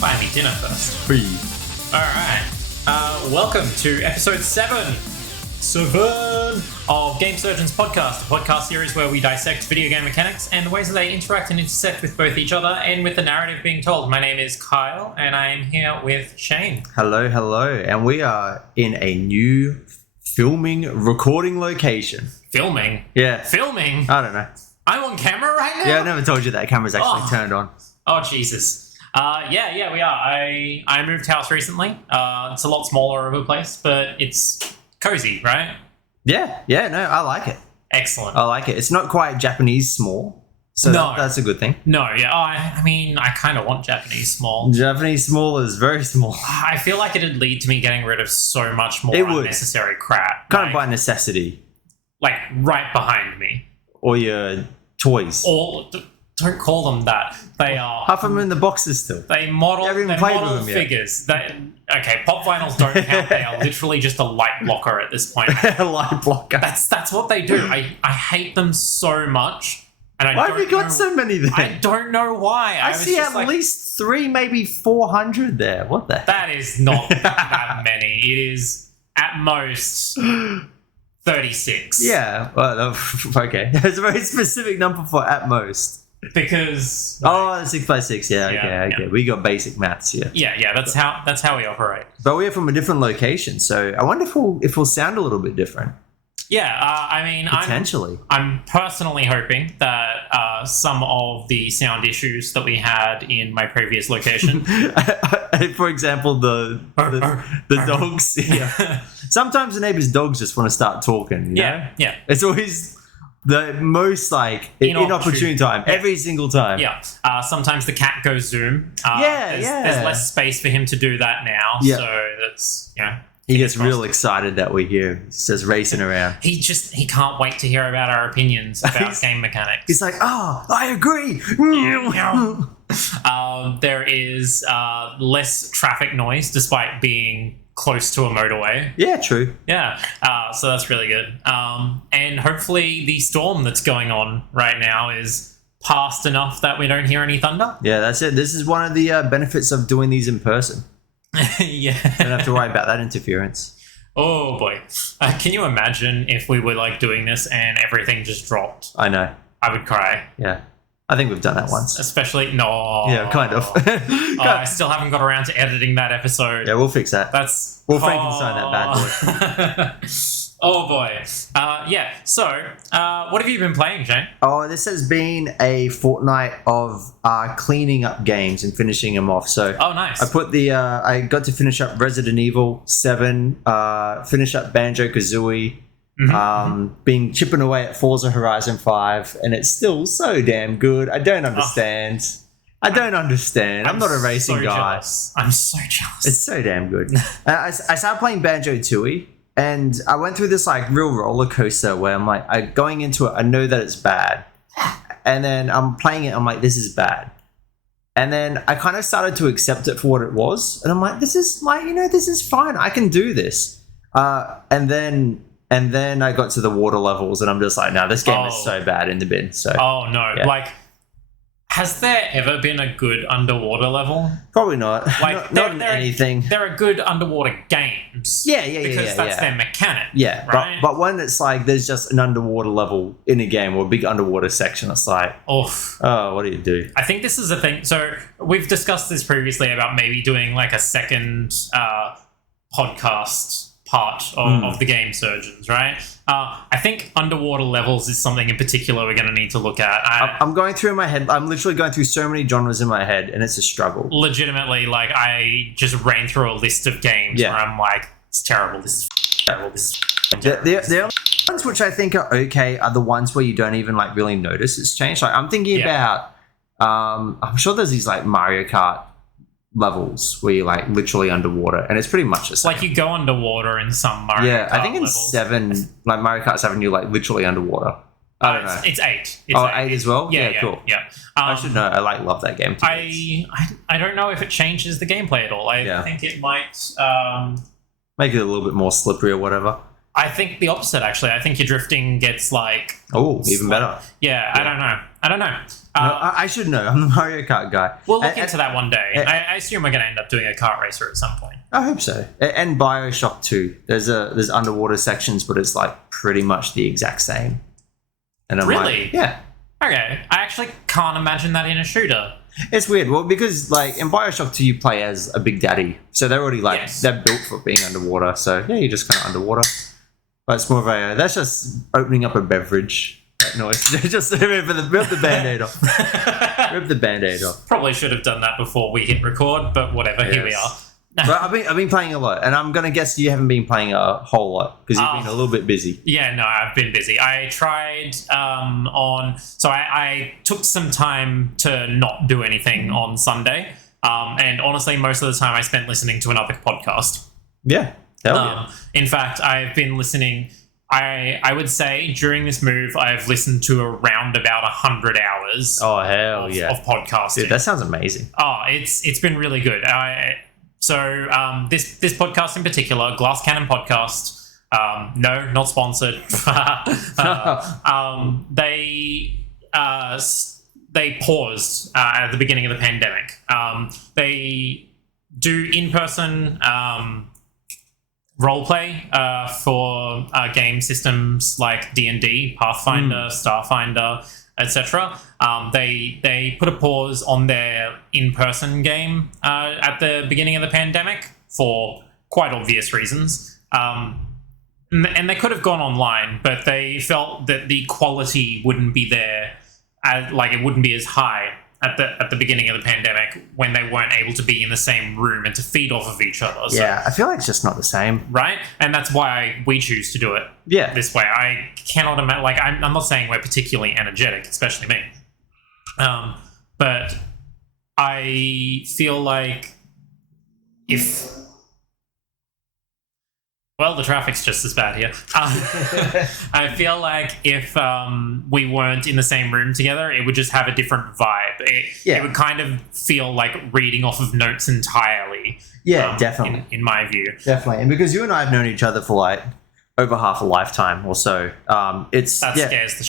Buy me dinner first. Free. Alright. Welcome to episode 7 of Game Surgeons Podcast, a podcast series where we dissect video game mechanics and the ways that they interact and intersect with both each other and with the narrative being told. My name is Kyle, and I am here with Shane. Hello. And we are in a new recording location. Filming? Yeah. Filming? I don't know. I'm on camera right now? Yeah, I never told you that camera's actually turned on. Oh, Jesus. Yeah, we are. I moved house recently. It's a lot smaller of a place, but it's cozy, right? Yeah, no, I like it. Excellent. I like it. It's not quite Japanese small, so No. that's a good thing. No, yeah. I mean, I kind of want Japanese small. Japanese small is very small. I feel like it'd lead to me getting rid of so much more It would. unnecessary crap. Kind of by necessity. Like, right behind me. Or your toys. Don't call them that. They are... Half of them in the boxes still. They model, You haven't even they played model with them yet. figures. Okay, pop vinyls don't count. They are literally just a light blocker at this point. Light blocker. That's what they do. I hate them so much. And Why have you got so many then? I don't know why. I see at least 3, maybe 400 there. What the heck? That is not that many. It is at most 36. Yeah, well, okay. It's a very specific number for at most. Because 6x6. Yeah, Yeah. okay. We got basic maths here. yeah, that's how we operate. But we're from a different location, so I wonder if we'll sound a little bit different. Yeah, I mean, Potentially. I'm personally hoping that some of the sound issues that we had in my previous location, For example, the dogs. Yeah. Sometimes the neighbors' dogs just want to start talking. You know? yeah, It's always the most inopportune time. Every single time. yeah. Sometimes the cat goes Zoom. Yeah. There's less space for him to do that now. Yeah. So that's He gets real excited that we're here. He says racing around. He can't wait to hear about our opinions about game mechanics. He's like, I agree. There is less traffic noise despite being close to a motorway. Yeah, true. Yeah, so that's really good. And hopefully the storm that's going on right now is past enough that we don't hear any thunder. Yeah, that's it. This is one of the benefits of doing these in person. Yeah. Don't have to worry about that interference. Oh boy. Can you imagine if we were like doing this and everything just dropped? I know. I would cry. Yeah. I think we've done that once. Especially, no. Yeah, kind of. I still haven't got around to editing that episode. Yeah, we'll fix that. We'll Frankenstein that bad boy. Oh boy. Yeah, so what have you been playing, Shane? Oh, this has been a fortnight of cleaning up games and finishing them off. So Oh, nice. I got to finish up Resident Evil 7, finish up Banjo-Kazooie, been chipping away at Forza Horizon 5, and it's still so damn good. I don't understand. I'm not a racing guy. Jealous. I'm so jealous. It's so damn good. I started playing Banjo-Tooie, and I went through this like real roller coaster where I'm like, going into it, I know that it's bad, and then I'm playing it, I'm like, this is bad, and then I kind of started to accept it for what it was, and I'm like, this is fine, I can do this, and then I got to the water levels, and I'm just like, no, this game is so bad in the bin. So no, yeah. like, has there ever been a good underwater level? Probably not. Like, not in anything. There are good underwater games. Yeah. Because that's their mechanic. Yeah, right? but when it's like there's just an underwater level in a game or a big underwater section, it's like, oof. Oh, what do you do? I think this is a thing. So we've discussed this previously about maybe doing like a second podcast part of the Game Surgeons, right? I think underwater levels is something in particular we're going to need to look at. I'm going through in my head. I'm literally going through so many genres in my head, and it's a struggle. Legitimately, like, I just ran through a list of games where I'm like, it's terrible, this is terrible, this is terrible. The only ones which I think are okay are the ones where you don't even like really notice it's changed. Like I'm thinking about, I'm sure there's these like Mario Kart levels where you're like literally underwater, and it's pretty much the same. Like you go underwater in some Mario Kart I think in levels. 7, like Mario Kart 7, you're like literally underwater. I don't know. It's 8. It's 8 as well? Yeah, cool. Yeah. I should know. I love that game. I don't know if it changes the gameplay at all. I think it might make it a little bit more slippery or whatever. I think the opposite, actually. I think your drifting gets like... Oh, even better. Yeah, I don't know. I don't know. No, I should know. I'm the Mario Kart guy. We'll look into that one day. I assume we're going to end up doing a kart racer at some point. I hope so. And Bioshock 2. There's underwater sections, but it's like pretty much the exact same. And I'm Really? like, yeah. Okay. I actually can't imagine that in a shooter. It's weird. Well, because like in Bioshock 2, you play as a Big Daddy. So they're already like, they're built for being underwater. So yeah, you're just kind of underwater. But it's more of a, that's just opening up a beverage. That noise. Just rip the Band-Aid off. Rip the Band-Aid off. Probably should have done that before we hit record, but whatever, here we are. But I've been playing a lot, and I'm gonna guess you haven't been playing a whole lot because you've been a little bit busy. Yeah, no, I've been busy. I tried I took some time to not do anything on Sunday, and honestly, most of the time I spent listening to another podcast. Yeah, hell yeah. In fact, I've been listening. I would say during this move, I've listened to around about 100 hours. Oh hell of Dude, podcasting. that sounds amazing. Oh, it's been really good. This podcast in particular, Glass Cannon Podcast. No, not sponsored. They paused at the beginning of the pandemic. They do in-person roleplay for game systems like D&D, Pathfinder, Starfinder, etc. They put a pause on their in-person game at the beginning of the pandemic for quite obvious reasons. And they could have gone online, but they felt that the quality wouldn't be there, it wouldn't be as high at the beginning of the pandemic when they weren't able to be in the same room and to feed off of each other. Yeah, I feel like it's just not the same. Right? And that's why we choose to do it this way. I cannot imagine, I'm not saying we're particularly energetic, especially me. But I feel like the traffic's just as bad here. I feel like if we weren't in the same room together, it would just have a different vibe. It would kind of feel like reading off of notes entirely. Yeah, definitely. In my view. Definitely. And because you and I have known each other for like over half a lifetime or so, that scares the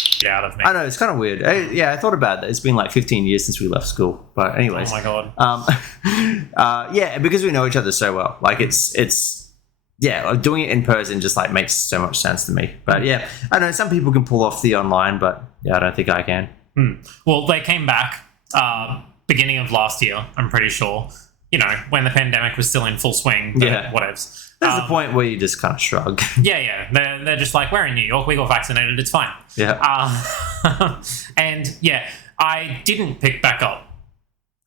shit out of me. I know, it's kind of weird. I thought about that. It's been like 15 years since we left school. But anyways. Oh my God. Because we know each other so well. Like doing it in person just like makes so much sense to me. But yeah, I know some people can pull off the online, but yeah, I don't think I can. Well, they came back beginning of last year, I'm pretty sure. You know, when the pandemic was still in full swing. Yeah. Whatevs. There's a point where you just kind of shrug. Yeah. They're just like, we're in New York, we got vaccinated, it's fine. Yeah. And yeah, I didn't pick back up.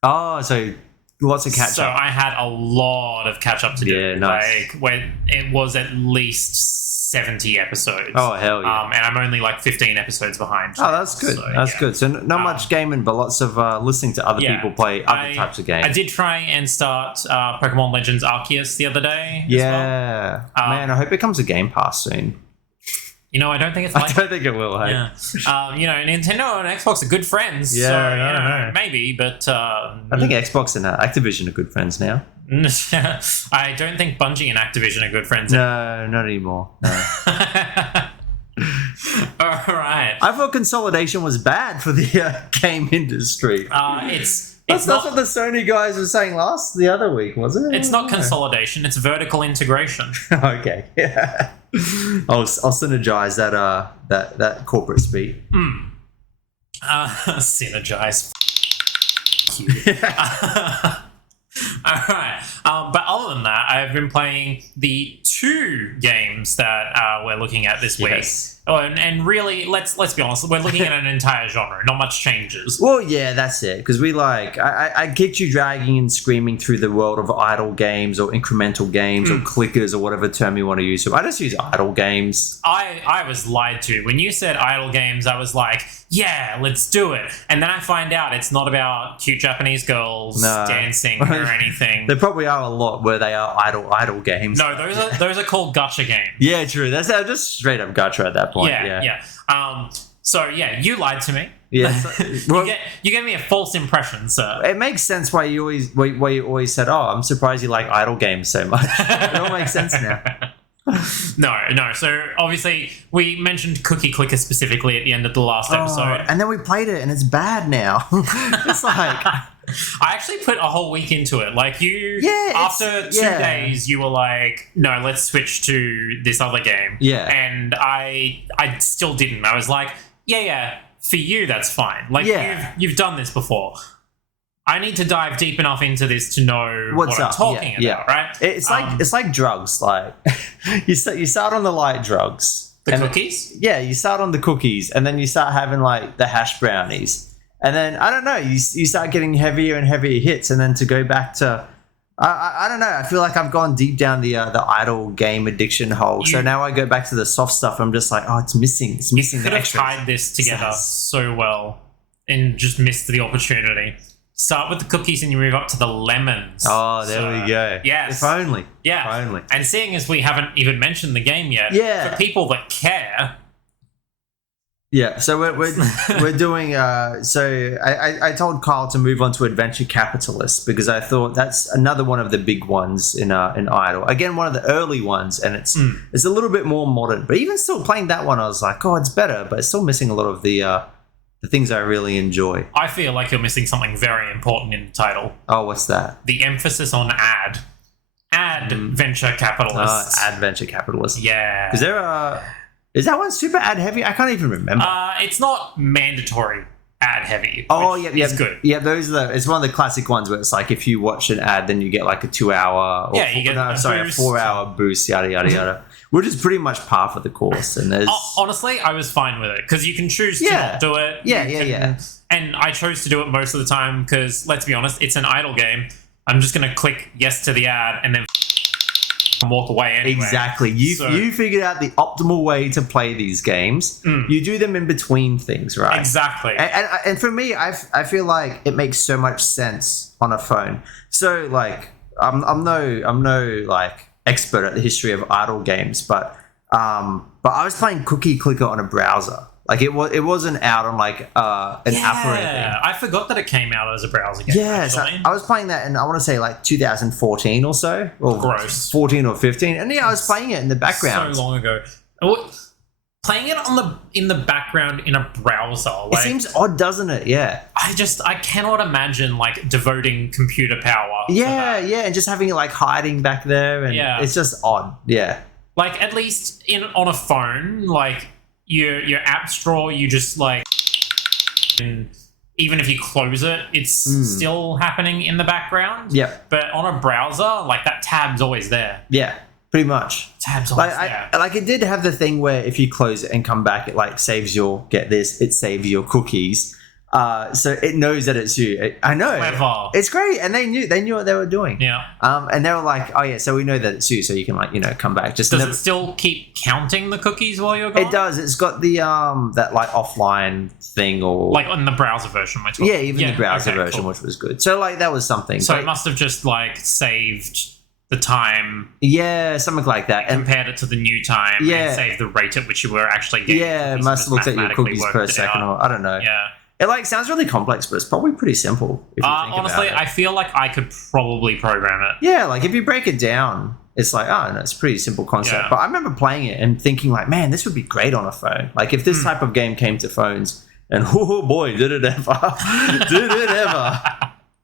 Oh, so lots of catch up. So I had a lot of catch up to do. Yeah, nice. When it was at least 70 episodes. Oh, hell yeah. And I'm only like 15 episodes behind. Oh, that's good. That's good. So not much gaming, but lots of listening to other people play other types of games. I did try and start Pokemon Legends Arceus the other day. Yeah. Man, I hope it comes to Game Pass soon. You know, I don't think it's I don't think it will, hey? Yeah. Nintendo and Xbox are good friends. Yeah, so, maybe, but... I think Xbox and Activision are good friends now. I don't think Bungie and Activision are good friends anymore. No, not anymore. No. All right. I thought consolidation was bad for the game industry. That's what the Sony guys were saying the other week, wasn't it? It's not consolidation, it's vertical integration. Okay, yeah. I'll synergize that corporate speak. Synergize. All right. But other than that, I've been playing the 2 games that we're looking at this week. Yes. Oh, and really, let's be honest, we're looking at an entire genre. Not much changes. Well, yeah, that's it. Because I get you dragging and screaming through the world of idle games or incremental games or clickers or whatever term you want to use. So I just use idle games. I was lied to. When you said idle games, I was like, yeah, let's do it. And then I find out it's not about cute Japanese girls dancing or anything. There probably are a lot where they are idle games. No, those are called gacha games. Yeah, true. That's just straight up gacha at that point. Yeah. So yeah, you lied to me. Yeah. You gave me a false impression, sir. It makes sense why you always said, "Oh, I'm surprised you like idle games so much." It all makes sense now. No. So obviously we mentioned Cookie Clicker specifically at the end of the last episode. And then we played it and it's bad now. It's like... I actually put a whole week into it. Like after 2 days, you were like, "No, let's switch to this other game." Yeah, and I still didn't. I was like, "Yeah, for you, that's fine. Like you've done this before. I need to dive deep enough into this to know what I'm talking about, right?" It's like drugs. Like you start on the light drugs, the cookies. You start on the cookies, and then you start having like the hash brownies. And then, I don't know, you start getting heavier and heavier hits. And then to go back to, I don't know, I feel like I've gone deep down the idle game addiction hole. So now I go back to the soft stuff. I'm just like, it's missing. It's missing the extra. You could have tied this together so well and just missed the opportunity. Start with the cookies and you move up to the lemons. Oh, there we go. Yes. If only. Yeah. If only. And seeing as we haven't even mentioned the game yet, for people that care... Yeah, so we're doing. So I told Kyle to move on to Adventure Capitalist because I thought that's another one of the big ones in Idle. Again, one of the early ones, and it's a little bit more modern. But even still playing that one, I was like, it's better, but it's still missing a lot of the things I really enjoy. I feel like you're missing something very important in the title. Oh, what's that? The emphasis on Adventure Capitalist. Adventure Capitalist. Yeah, because there are. Is that one super ad heavy? I can't even remember. It's not mandatory ad heavy. It's good. Yeah, it's one of the classic ones where it's like if you watch an ad, then you get like a 2 hour or a 4 hour boost, yada yada yada, which is pretty much par for the course. And there's honestly, I was fine with it because you can choose to not do it. Yeah. And I chose to do it most of the time because let's be honest, it's an idle game. I'm just gonna click yes to the ad and then walk away anyway. Exactly. You figured out the optimal way to play these games. You do them in between things, right? Exactly. And for me, I feel like it makes so much sense on a phone. So like I'm no like expert at the history of idle games, but I was playing Cookie Clicker on a browser. Like it wasn't out on like an app or anything. I forgot that it came out as a browser game. Yeah, so I was playing that in I want to say like 2014 or so, or gross 14 or 15, and I was playing it in the background. So long ago. Playing it in the background in a browser. It seems odd, doesn't it? Yeah. I cannot imagine like devoting computer power. Yeah, and just having it like hiding back there, and it's just odd. Yeah. Like at least on a phone, like. Your app drawer, you just like, and even if you close it, it's still happening in the background. Yeah. But on a browser, like that tab's always there. Yeah, pretty much. Tab's always there. Like it did have the thing where if you close it and come back, it like saves it saves your cookies. So it knows that it's you. I know. Clever. It's great, and they knew what they were doing. Yeah. And they were like, "Oh yeah, so we know that it's you, so you can like come back." Just does it still keep counting the cookies while you're gone? It does. It's got the that like offline thing or like in the browser version. The browser version, which was good. So like that was something. So it must have just like saved the time. Yeah, something like that. And compared it to the new time. Yeah. And saved the rate at which you were actually getting. Yeah, it must have looked at your cookies per second, or I don't know. Yeah. It like sounds really complex, but it's probably pretty simple. If you think honestly, about it. I feel like I could probably program it. Yeah, like if you break it down, it's like, it's a pretty simple concept. Yeah. But I remember playing it and thinking like, man, this would be great on a phone. Like if this type of game came to phones, and oh boy, did it ever. Did it ever.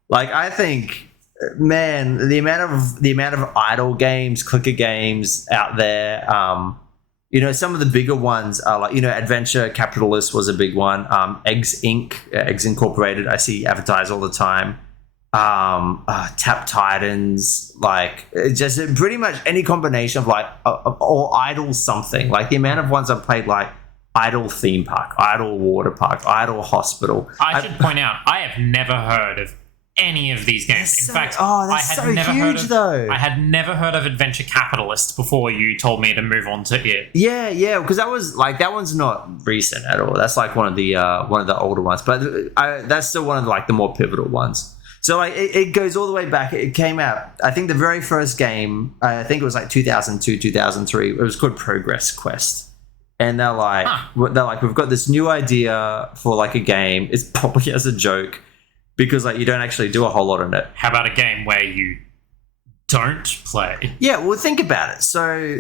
Like I think, man, the amount of idle games, clicker games out there, some of the bigger ones are like, Adventure Capitalist was a big one. Eggs Inc., Eggs Incorporated, I see advertised all the time. Tap Titans, like just pretty much any combination of like or idle something. Like the amount of ones I've played, like idle theme park, idle water park, idle hospital. I should point out, I have never heard of any of these games. In fact, I had never heard of Adventure Capitalist before you told me to move on to it. Yeah, because that one's not recent at all. That's like one of the older ones, but that's still one of the more pivotal ones. So like it goes all the way back. It came out, I think the very first game, I think it was like 2002, 2003. It was called Progress Quest. And they're like, we've got this new idea for like a game. It's probably as a joke. Because like you don't actually do a whole lot in it. How about a game where you don't play? Yeah, well, think about it. So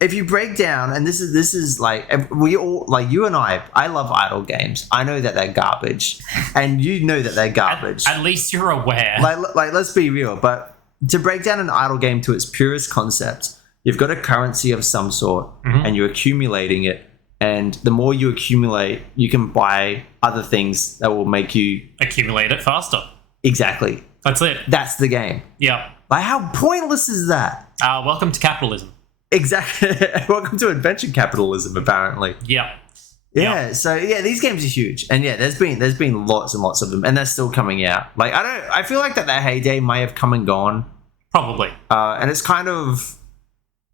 if you break down, and this is like we all like you and I love idle games. I know that they're garbage, and you know that they're garbage. At least you're aware. Like let's be real. But to break down an idle game to its purest concept, you've got a currency of some sort, and you're accumulating it. And the more you accumulate, you can buy other things that will make you accumulate it faster. Exactly. That's it. That's the game. Yeah. Like, how pointless is that? Welcome to capitalism. Exactly. Welcome to adventure capitalism, apparently. Yeah. Yeah. So yeah, these games are huge, and yeah, there's been lots and lots of them, and they're still coming out. Like, I feel like that their heyday may have come and gone. Probably. And it's kind of,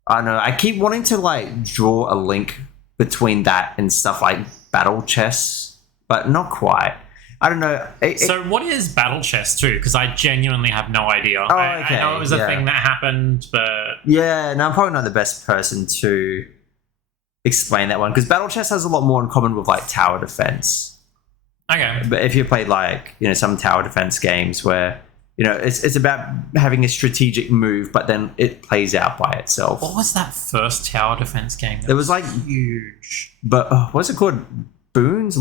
I don't know. I keep wanting to like draw a link between that and stuff like battle chess, but not quite. I don't know. So what is battle chess too? Because I genuinely have no idea. Oh, okay. I know it was a thing that happened, but... Yeah, no, I'm probably not the best person to explain that one, because battle chess has a lot more in common with like tower defense. Okay. But if you played like, some tower defense games where, it's about having a strategic move, but then it plays out by itself. What was that first tower defense game? It was like huge. But what's it called? Loons?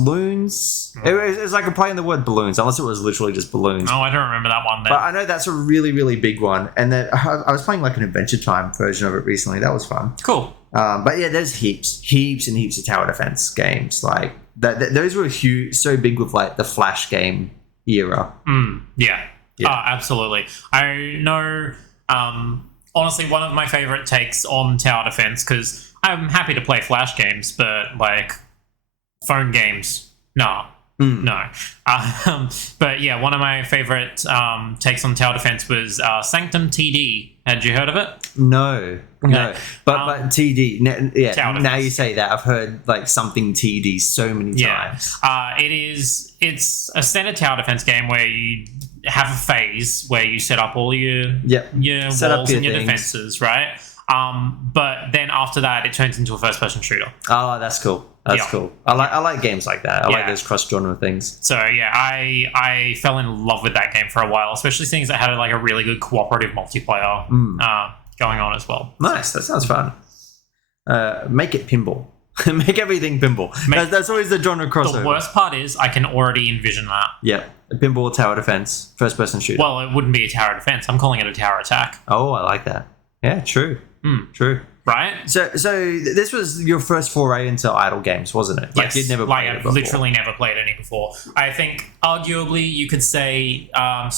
It was like a play on the word balloons, unless it was literally just balloons. Oh, I don't remember that one then. But I know that's a really, really big one. And then I was playing like an Adventure Time version of it recently. That was fun. Cool. But yeah, there's heaps and heaps of tower defense games. Like those were huge, so big with like the Flash game era. Yeah. Yeah. Absolutely. I know, honestly, one of my favorite takes on tower defense, because I'm happy to play Flash games, but like phone games, no. But yeah, one of my favorite takes on tower defense was Sanctum TD. Had you heard of it? No. But TD, now you say that, I've heard like something TD so many times. It's a standard tower defense game where you have a phase where you set up all your walls and your defenses, right? But then after that, it turns into a first-person shooter. Oh, that's cool. That's cool. I like games like that. I like those cross-genre things. So yeah, I fell in love with that game for a while, especially since it had like a really good cooperative multiplayer going on as well. Nice. That sounds fun. Make it pinball. Make everything pinball. That's always the genre crossover. The worst part is I can already envision that. Yeah. A pinball tower defense, first-person shooter. Well, it wouldn't be a tower defense. I'm calling it a tower attack. Oh, I like that. Yeah, true. True. Right? So this was your first foray into idle games, wasn't it? Like, yes. You'd never played it before. I've literally never played any before. I think, arguably, you could say... do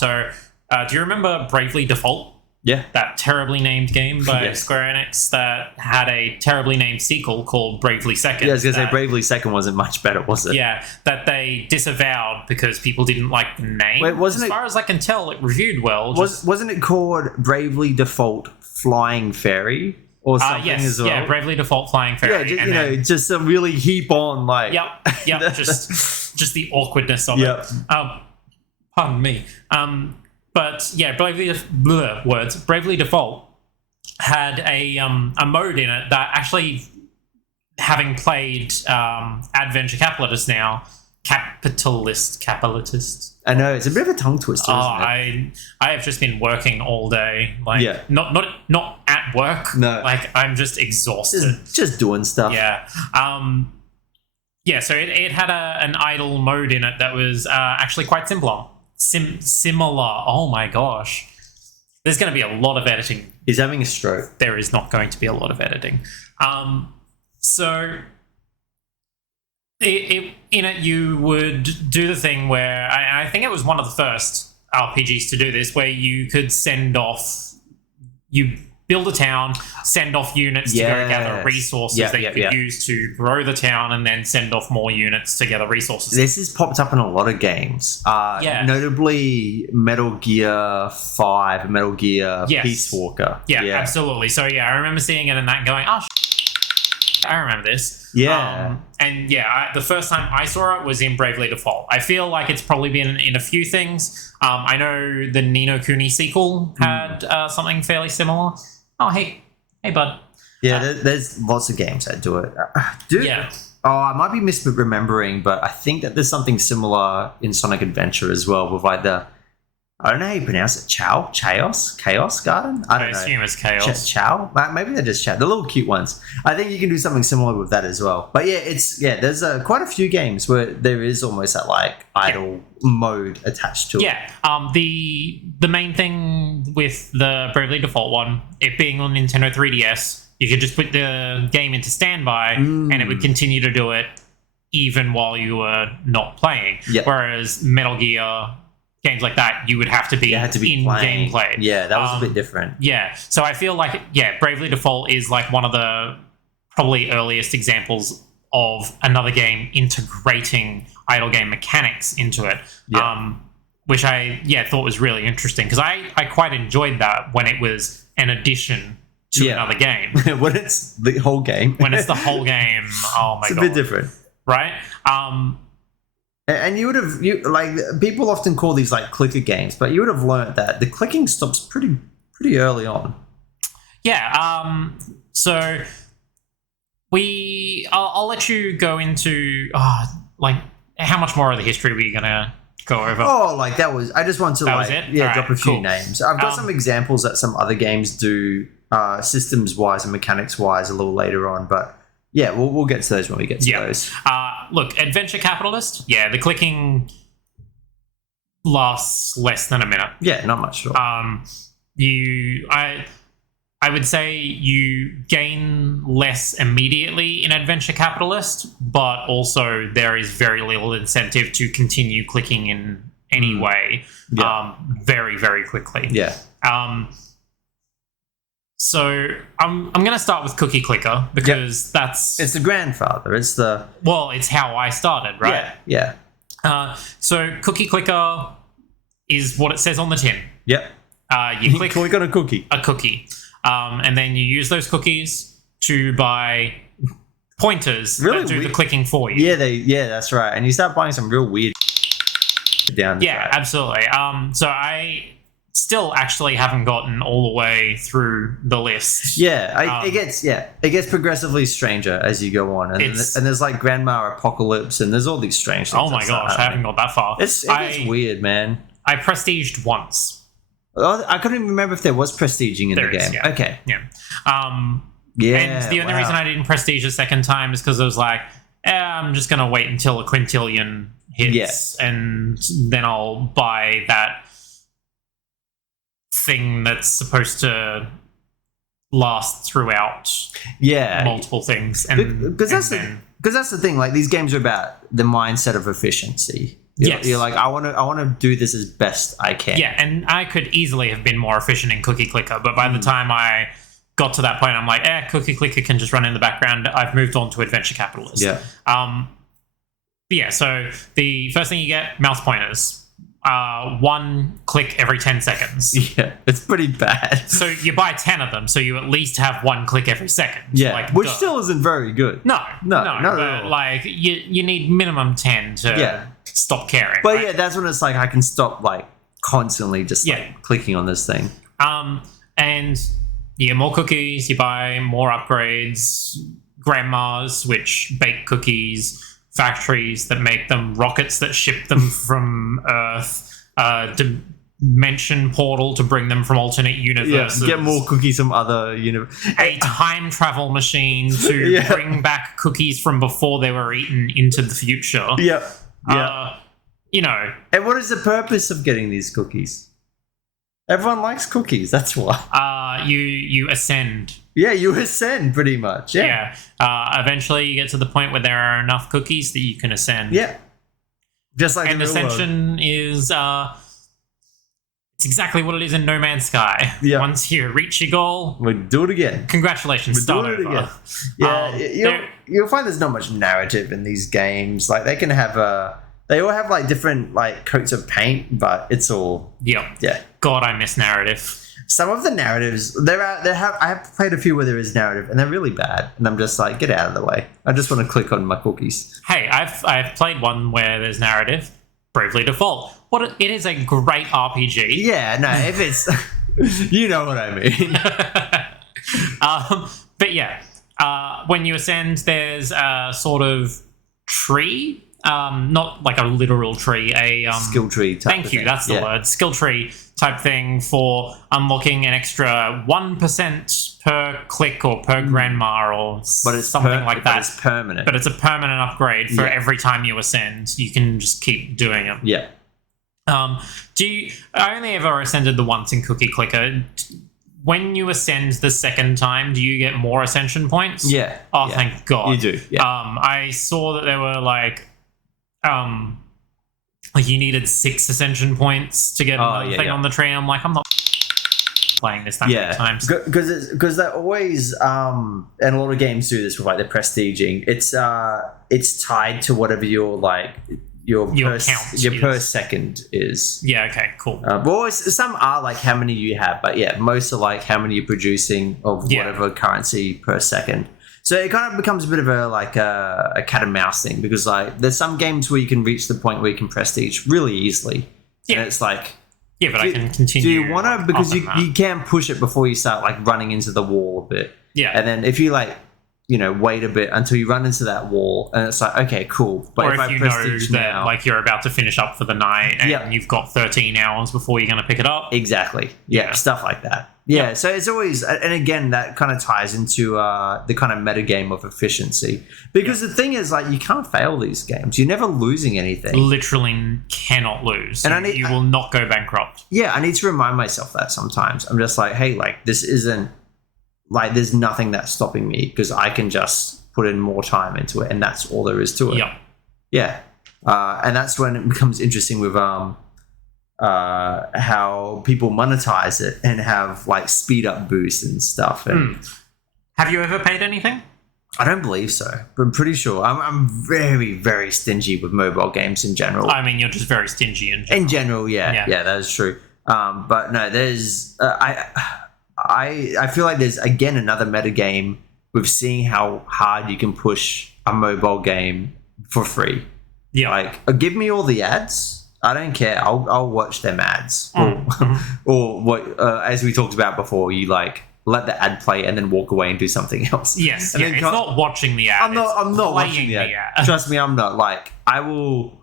you remember Bravely Default? Yeah. That terribly named game by Square Enix that had a terribly named sequel called Bravely Second. Yeah, I was going to say Bravely Second wasn't much better, was it? Yeah, that they disavowed because people didn't like the name. Wait, wasn't as far as I can tell, it reviewed well. Wasn't it called Bravely Default Flying Fairy? Or something as well? Yeah, Bravely Default Flying Fairy. Yeah, just a really heap on, like... Yep, just the awkwardness of it. Pardon me. But yeah, Bravely Default had a mode in it that actually, having played Adventure Capitalist now, Capitalist. I know, it's a bit of a tongue twister, isn't it? I have just been working all day, like not at work. No, like I'm just exhausted, just doing stuff. Yeah, So it had an idle mode in it that was actually quite similar. Oh my gosh, there's going to be a lot of editing. He's having a stroke. There is not going to be a lot of editing. So you would do the thing where I think it was one of the first RPGs to do this, where you could build a town, send off units to go gather resources that you could use to grow the town, and then send off more units to gather resources. This has popped up in a lot of games. Notably Metal Gear 5, Metal Gear Peace Walker. Yeah, absolutely. So I remember seeing it and that going, I remember this. Yeah. The first time I saw it was in Bravely Default. I feel like it's probably been in a few things. I know the Ni no Kuni sequel had something fairly similar. Oh, hey, bud. Yeah, there's lots of games that do it. Oh, I might be misremembering, but I think that there's something similar in Sonic Adventure as well, with like the don't know how you pronounce it. Chaos Garden. I don't know. I assume it's chaos. Chow. Maybe they're just Chow. The little cute ones. I think you can do something similar with that as well. But yeah, there's quite a few games where there is almost that like idle mode attached to it. Yeah. The main thing with the Bravely Default one, it being on Nintendo 3DS, you could just put the game into standby and it would continue to do it even while you were not playing. Yep. Whereas Metal Gear, games like that, you would have to be, in gameplay. Yeah, that was a bit different. Yeah. So I feel like, Bravely Default is like one of the probably earliest examples of another game integrating idle game mechanics into it. Yeah. Which I thought was really interesting because I quite enjoyed that when it was an addition to another game. When it's the whole game. When it's the whole game, oh my god. It's a bit different. Right? And you would have people often call these like clicker games, but you would have learned that the clicking stops pretty early on. Yeah. So I'll let you go into how much more of the history were you gonna go over? Oh, that was. I just want to was it? All drop right, a few cool. names. I've got some examples that some other games do, systems wise and mechanics wise, a little later on, but. Yeah, we'll get to those when we get to those. Look, Adventure Capitalist, the clicking lasts less than a minute. Yeah, not much at all. I would say you gain less immediately in Adventure Capitalist, but also there is very little incentive to continue clicking in any way very, very quickly. Yeah. So I'm going to start with Cookie Clicker because it's the grandfather. It's how I started, right? Yeah. So Cookie Clicker is what it says on the tin. Yep. You click on a cookie. And then you use those cookies to buy pointers really that do the clicking for you. Yeah, that's right. And you start buying some real weird down. Yeah, absolutely. So I still actually haven't gotten all the way through the list. It gets progressively stranger as you go on, and there's like Grandma Apocalypse, and there's all these strange things. Oh my gosh, I haven't got that far. It's weird, man. I prestiged once. I couldn't even remember if there was prestiging in the game. Yeah. Okay. Yeah. And the only reason I didn't prestige a second time is because I was like, I'm just gonna wait until a quintillion hits, and then I'll buy that thing that's supposed to last throughout multiple things. And because that's the thing, like these games are about the mindset of efficiency. You're like, I want to do this as best I can. Yeah, and I could easily have been more efficient in Cookie Clicker, but by the time I got to that point, I'm like, Cookie Clicker can just run in the background. I've moved on to Adventure Capitalist. Yeah. So the first thing you get, mouse pointers. One click every 10 seconds. Yeah, it's pretty bad. So you buy 10 of them, so you at least have one click every second. Yeah, which still isn't very good. No, not at all. Like you need minimum 10 to stop caring. But right? that's when it's like I can stop like constantly just clicking on this thing. And you get more cookies, you buy more upgrades, grandmas which bake cookies, factories that make them, rockets that ship them from Earth, dimension portal to bring them from alternate universes. Get more cookies from other universes. A time travel machine to bring back cookies from before they were eaten into the future. And what is the purpose of getting these cookies? Everyone likes cookies, that's why. You ascend. Yeah, you ascend pretty much. Yeah. Eventually you get to the point where there are enough cookies that you can ascend. Yeah. Just like and ascension is it's exactly what it is in No Man's Sky. Yeah. Once you reach your goal, we'll do it again. Congratulations, start over. Again. Yeah, you'll find there's not much narrative in these games. Like they can have they all have like different like coats of paint, but it's all God, I miss narrative. Some of the narratives I have played a few where there is narrative and they're really bad, and I'm just like, get out of the way. I just want to click on my cookies. Hey, I've played one where there's narrative. Bravely Default. It is a great RPG. Yeah, no, if it's you know what I mean. But when you ascend, there's a sort of tree not like a literal tree, a skill tree type thank of you, thing. that's the Yeah. word. Skill tree type thing for unlocking an extra 1% per click or per grandma or But it's something like that. But it's permanent. But it's a permanent upgrade for Yeah. every time you ascend. You can just keep doing it. yeah. I only ever ascended the once in Cookie Clicker. When you ascend the second time, do you get more ascension points? Yeah. Oh, yeah. thank God. You do. Yeah. I saw that there were like you needed 6 ascension points to get another thing on the tree. I'm like, I'm not playing this that many times. Because they're always and a lot of games do this with like the prestiging. It's tied to whatever your per second is. Yeah. Okay. Cool. Well, some are like how many you have, but yeah, most are like how many you're producing of whatever currency per second. So it kind of becomes a bit of a cat and mouse thing, because like there's some games where you can reach the point where you can prestige really easily. Yeah. And it's like, yeah, but I can continue. Do you want to? Because you can push it before you start like running into the wall a bit. Yeah. And then if you like, wait a bit until you run into that wall, and it's like, okay, cool. But or if I you prestige know that like you're about to finish up for the night and you've got 13 hours before you're going to pick it up. Exactly. Yeah, stuff like that. Yeah, so it's always, and again, that kind of ties into the kind of meta game of efficiency. Because the thing is, like, you can't fail these games. You're never losing anything. Literally cannot lose. And you will not go bankrupt. Yeah, I need to remind myself that sometimes. I'm just like, hey, like, this isn't, like, there's nothing that's stopping me, because I can just put in more time into it, and that's all there is to it. Yeah. Yeah. And that's when it becomes interesting with how people monetize it and have like speed up boosts and stuff. And have you ever paid anything? I don't believe so, but I'm pretty sure. I'm very, very stingy with mobile games in general. I mean, you're just very stingy in general. In general, yeah, that is true. But no, there's I feel like there's again another meta game with seeing how hard you can push a mobile game for free. Yeah, like give me all the ads. I don't care. I'll watch them ads. Or what, as we talked about before, you like let the ad play and then walk away and do something else. Yes, and it's not watching the ad. I'm not watching the ad. Trust me, I'm not. Like, I will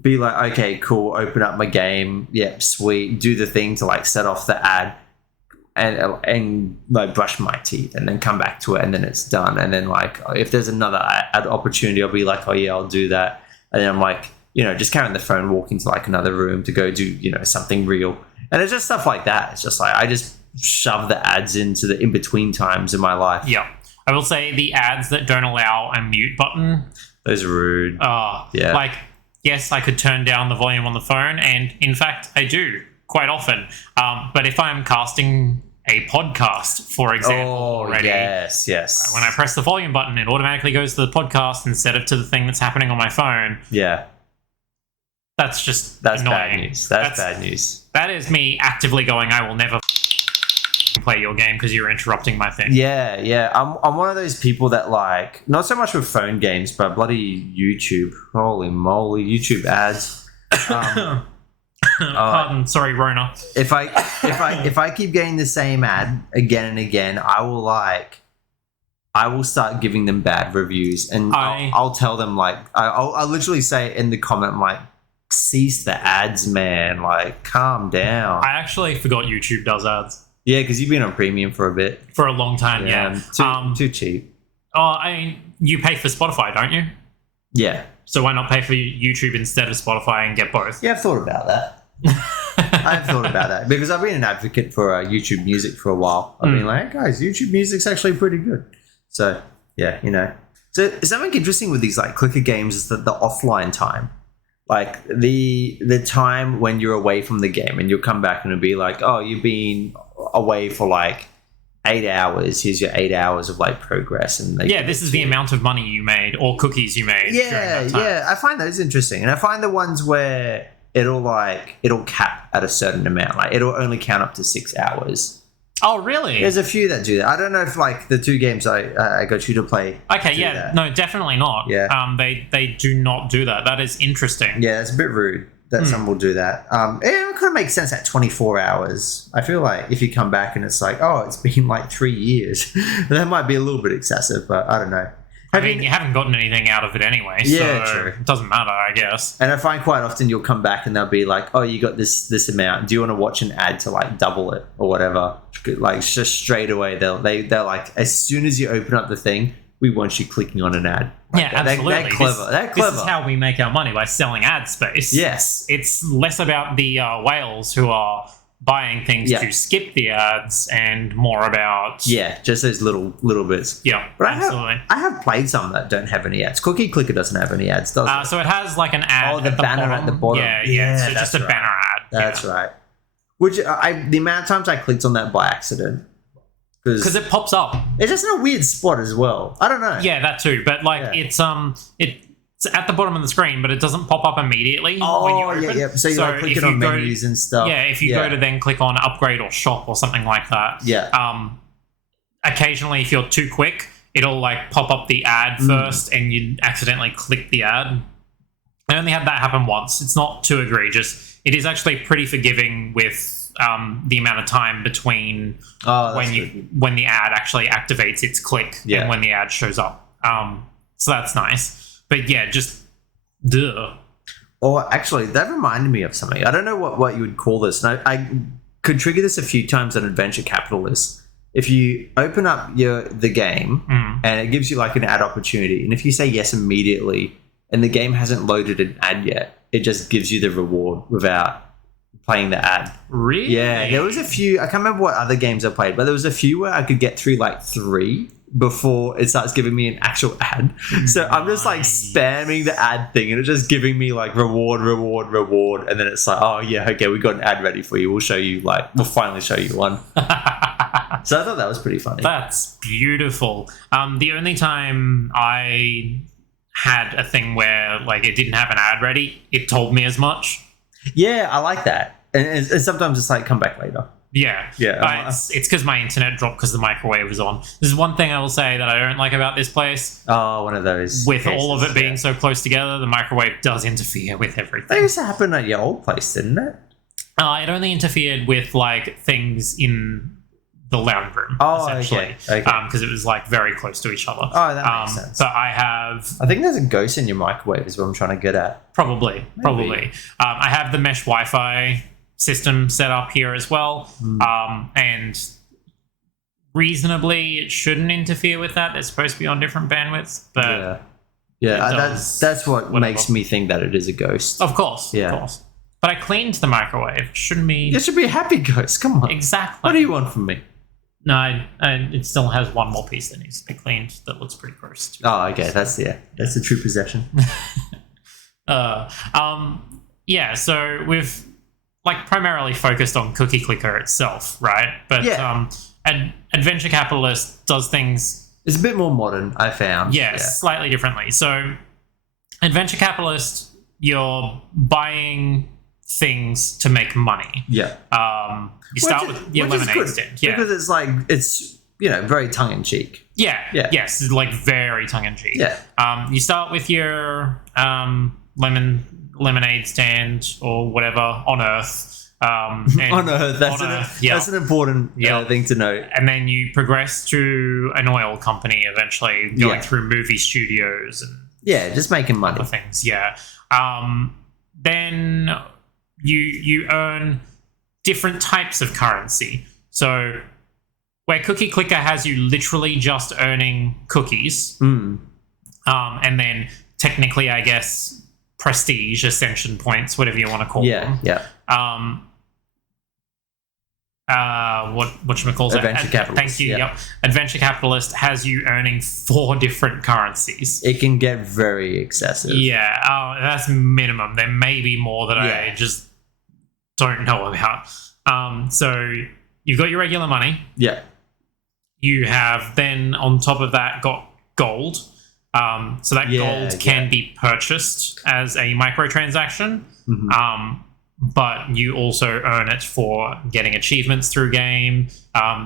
be like, okay, cool, open up my game. Yep, sweet. Do the thing to like set off the ad and like brush my teeth and then come back to it and then it's done. And then like if there's another ad opportunity, I'll be like, oh yeah, I'll do that. And then I'm like, just carrying the phone, walking to like another room to go do, something real. And it's just stuff like that. It's just like, I just shove the ads into the in-between times in my life. Yeah. I will say the ads that don't allow a mute button. Those are rude. Yeah. Like, yes, I could turn down the volume on the phone. And in fact, I do quite often. But if I'm casting a podcast, for example, already. Yes. When I press the volume button, it automatically goes to the podcast instead of to the thing that's happening on my phone. Yeah. That's annoying. Bad news. That's bad news. That is me actively going, I will never play your game because you're interrupting my thing. Yeah. I'm one of those people that like, not so much with phone games, but bloody YouTube. Holy moly, YouTube ads. Pardon, sorry, Rona. If I keep getting the same ad again and again, I will start giving them bad reviews, and I'll tell them like I'll literally say in the comment like, cease the ads, man, like calm down. I actually forgot YouTube does ads. Yeah, because you've been on premium for a bit. For a long time, yeah. Too cheap. You pay for Spotify, don't you? Yeah. So why not pay for YouTube instead of Spotify and get both? Yeah, I've thought about that. I've thought about that because I've been an advocate for YouTube Music for a while. I've been like, guys, YouTube Music's actually pretty good. So yeah, So something interesting with these like clicker games is that the offline time, like the time when you're away from the game and you'll come back and it'll be like, oh, you've been away for like 8 hours. Here's your 8 hours of like progress, and this is the amount of money you made or cookies you made. Yeah. I find those interesting, and I find the ones where it'll cap at a certain amount. Like it'll only count up to 6 hours. Oh, really? There's a few that do that. I don't know if like the two games I got you to play. Okay, yeah, that. No, definitely not. Yeah. They do not do that. That is interesting. Yeah, it's a bit rude that some will do that. It kind of makes sense at 24 hours. I feel like if you come back and it's like, oh, it's been like 3 years, that might be a little bit excessive, but I don't know. I mean, you haven't gotten anything out of it anyway, Yeah, so true. it doesn't matter, I guess. And I find quite often you'll come back and they'll be like, "Oh, you got this amount. Do you want to watch an ad to like double it or whatever?" Like just straight away, they're like, as soon as you open up the thing, we want you clicking on an ad. Like, Yeah, absolutely. They're clever. They're clever. This is how we make our money, by selling ad space. Yes. It's less about the whales who are buying things Yeah. to skip the ads and more about... Yeah, just those little bits. Yeah, But absolutely. I have played some that don't have any ads. Cookie Clicker doesn't have any ads, does it? So it has like an ad. Oh, the at banner bottom. at the bottom. Yeah. So that's just a right. banner ad. That's right. Which the amount of times I clicked on that by accident, Because it pops up. it's just in a weird spot as well. I don't know. Yeah, that too. But like it's at the bottom of the screen, but it doesn't pop up immediately when you open. yeah. So you like click if it on you go- menus and stuff. Yeah, if you go to then click on upgrade or shop or something like that. Yeah. Occasionally, if you're too quick, it'll like pop up the ad first, and you accidentally click the ad. I only had that happen once. It's not too egregious. It is actually pretty forgiving with the amount of time between when the ad actually activates its click and when the ad shows up. So that's nice. But yeah, just duh. Or actually, that reminded me of something. I don't know what you would call this. And I could trigger this a few times on Adventure Capitalist. If you open up the game and it gives you like an ad opportunity, and if you say yes immediately and the game hasn't loaded an ad yet, it just gives you the reward without playing the ad. Really? Yeah, there was a few. I can't remember what other games I played, but there was a few where I could get through like 3 before it starts giving me an actual ad. So I'm just like spamming the ad thing and it's just giving me like reward. And then it's like, oh yeah, okay, we got an ad ready for you. We'll finally show you one. So I thought that was pretty funny. That's beautiful. The only time I had a thing where like it didn't have an ad ready, it told me as much. Yeah, I like that. And sometimes it's like, come back later. Yeah. It's because my internet dropped because the microwave was on. This is one thing I will say that I don't like about this place. Oh, one of those. With all of it being so close together, the microwave does interfere with everything. That used to happen at your old place, didn't it? It only interfered with like things in the lounge room, essentially. Okay. Because it was like very close to each other. Oh, that makes sense. So I think there's a ghost in your microwave is what I'm trying to get at. Probably. I have the mesh Wi-Fi system set up here as well, and reasonably it shouldn't interfere with that. It's supposed to be on different bandwidths, but that's what makes me think that it is a ghost. Of course. But I cleaned the microwave. It shouldn't be. It should be a happy ghost. Come on. Exactly. What do you want from me? No, it still has one more piece that needs to be cleaned. That looks pretty gross too. Oh, okay. That's a true possession. So we've like primarily focused on Cookie Clicker itself, right? But Adventure Capitalist does things. It's a bit more modern, I found. Slightly differently. So Adventure Capitalist, you're buying things to make money. Yeah. You start with your lemonade stand. Yeah. Because it's very tongue in cheek. Yeah. Yes, it's like very tongue in cheek. Yeah. You start with your lemonade stand or whatever on Earth. On Earth, that's an important thing to note. And then you progress to an oil company eventually, going through movie studios and just making money. other things. Yeah. Then you earn different types of currency. So where Cookie Clicker has you literally just earning cookies, and then technically, I guess, prestige, ascension points, whatever you want to call them. Yeah. Whatchamacallit? Adventure Capitalist. Thank you. Yep. Adventure Capitalist has you earning 4 different currencies. It can get very excessive. Yeah. That's minimum. There may be more that I just don't know about. So you've got your regular money. Yeah. You have then on top of that got gold. So that gold can be purchased as a microtransaction. But you also earn it for getting achievements through game.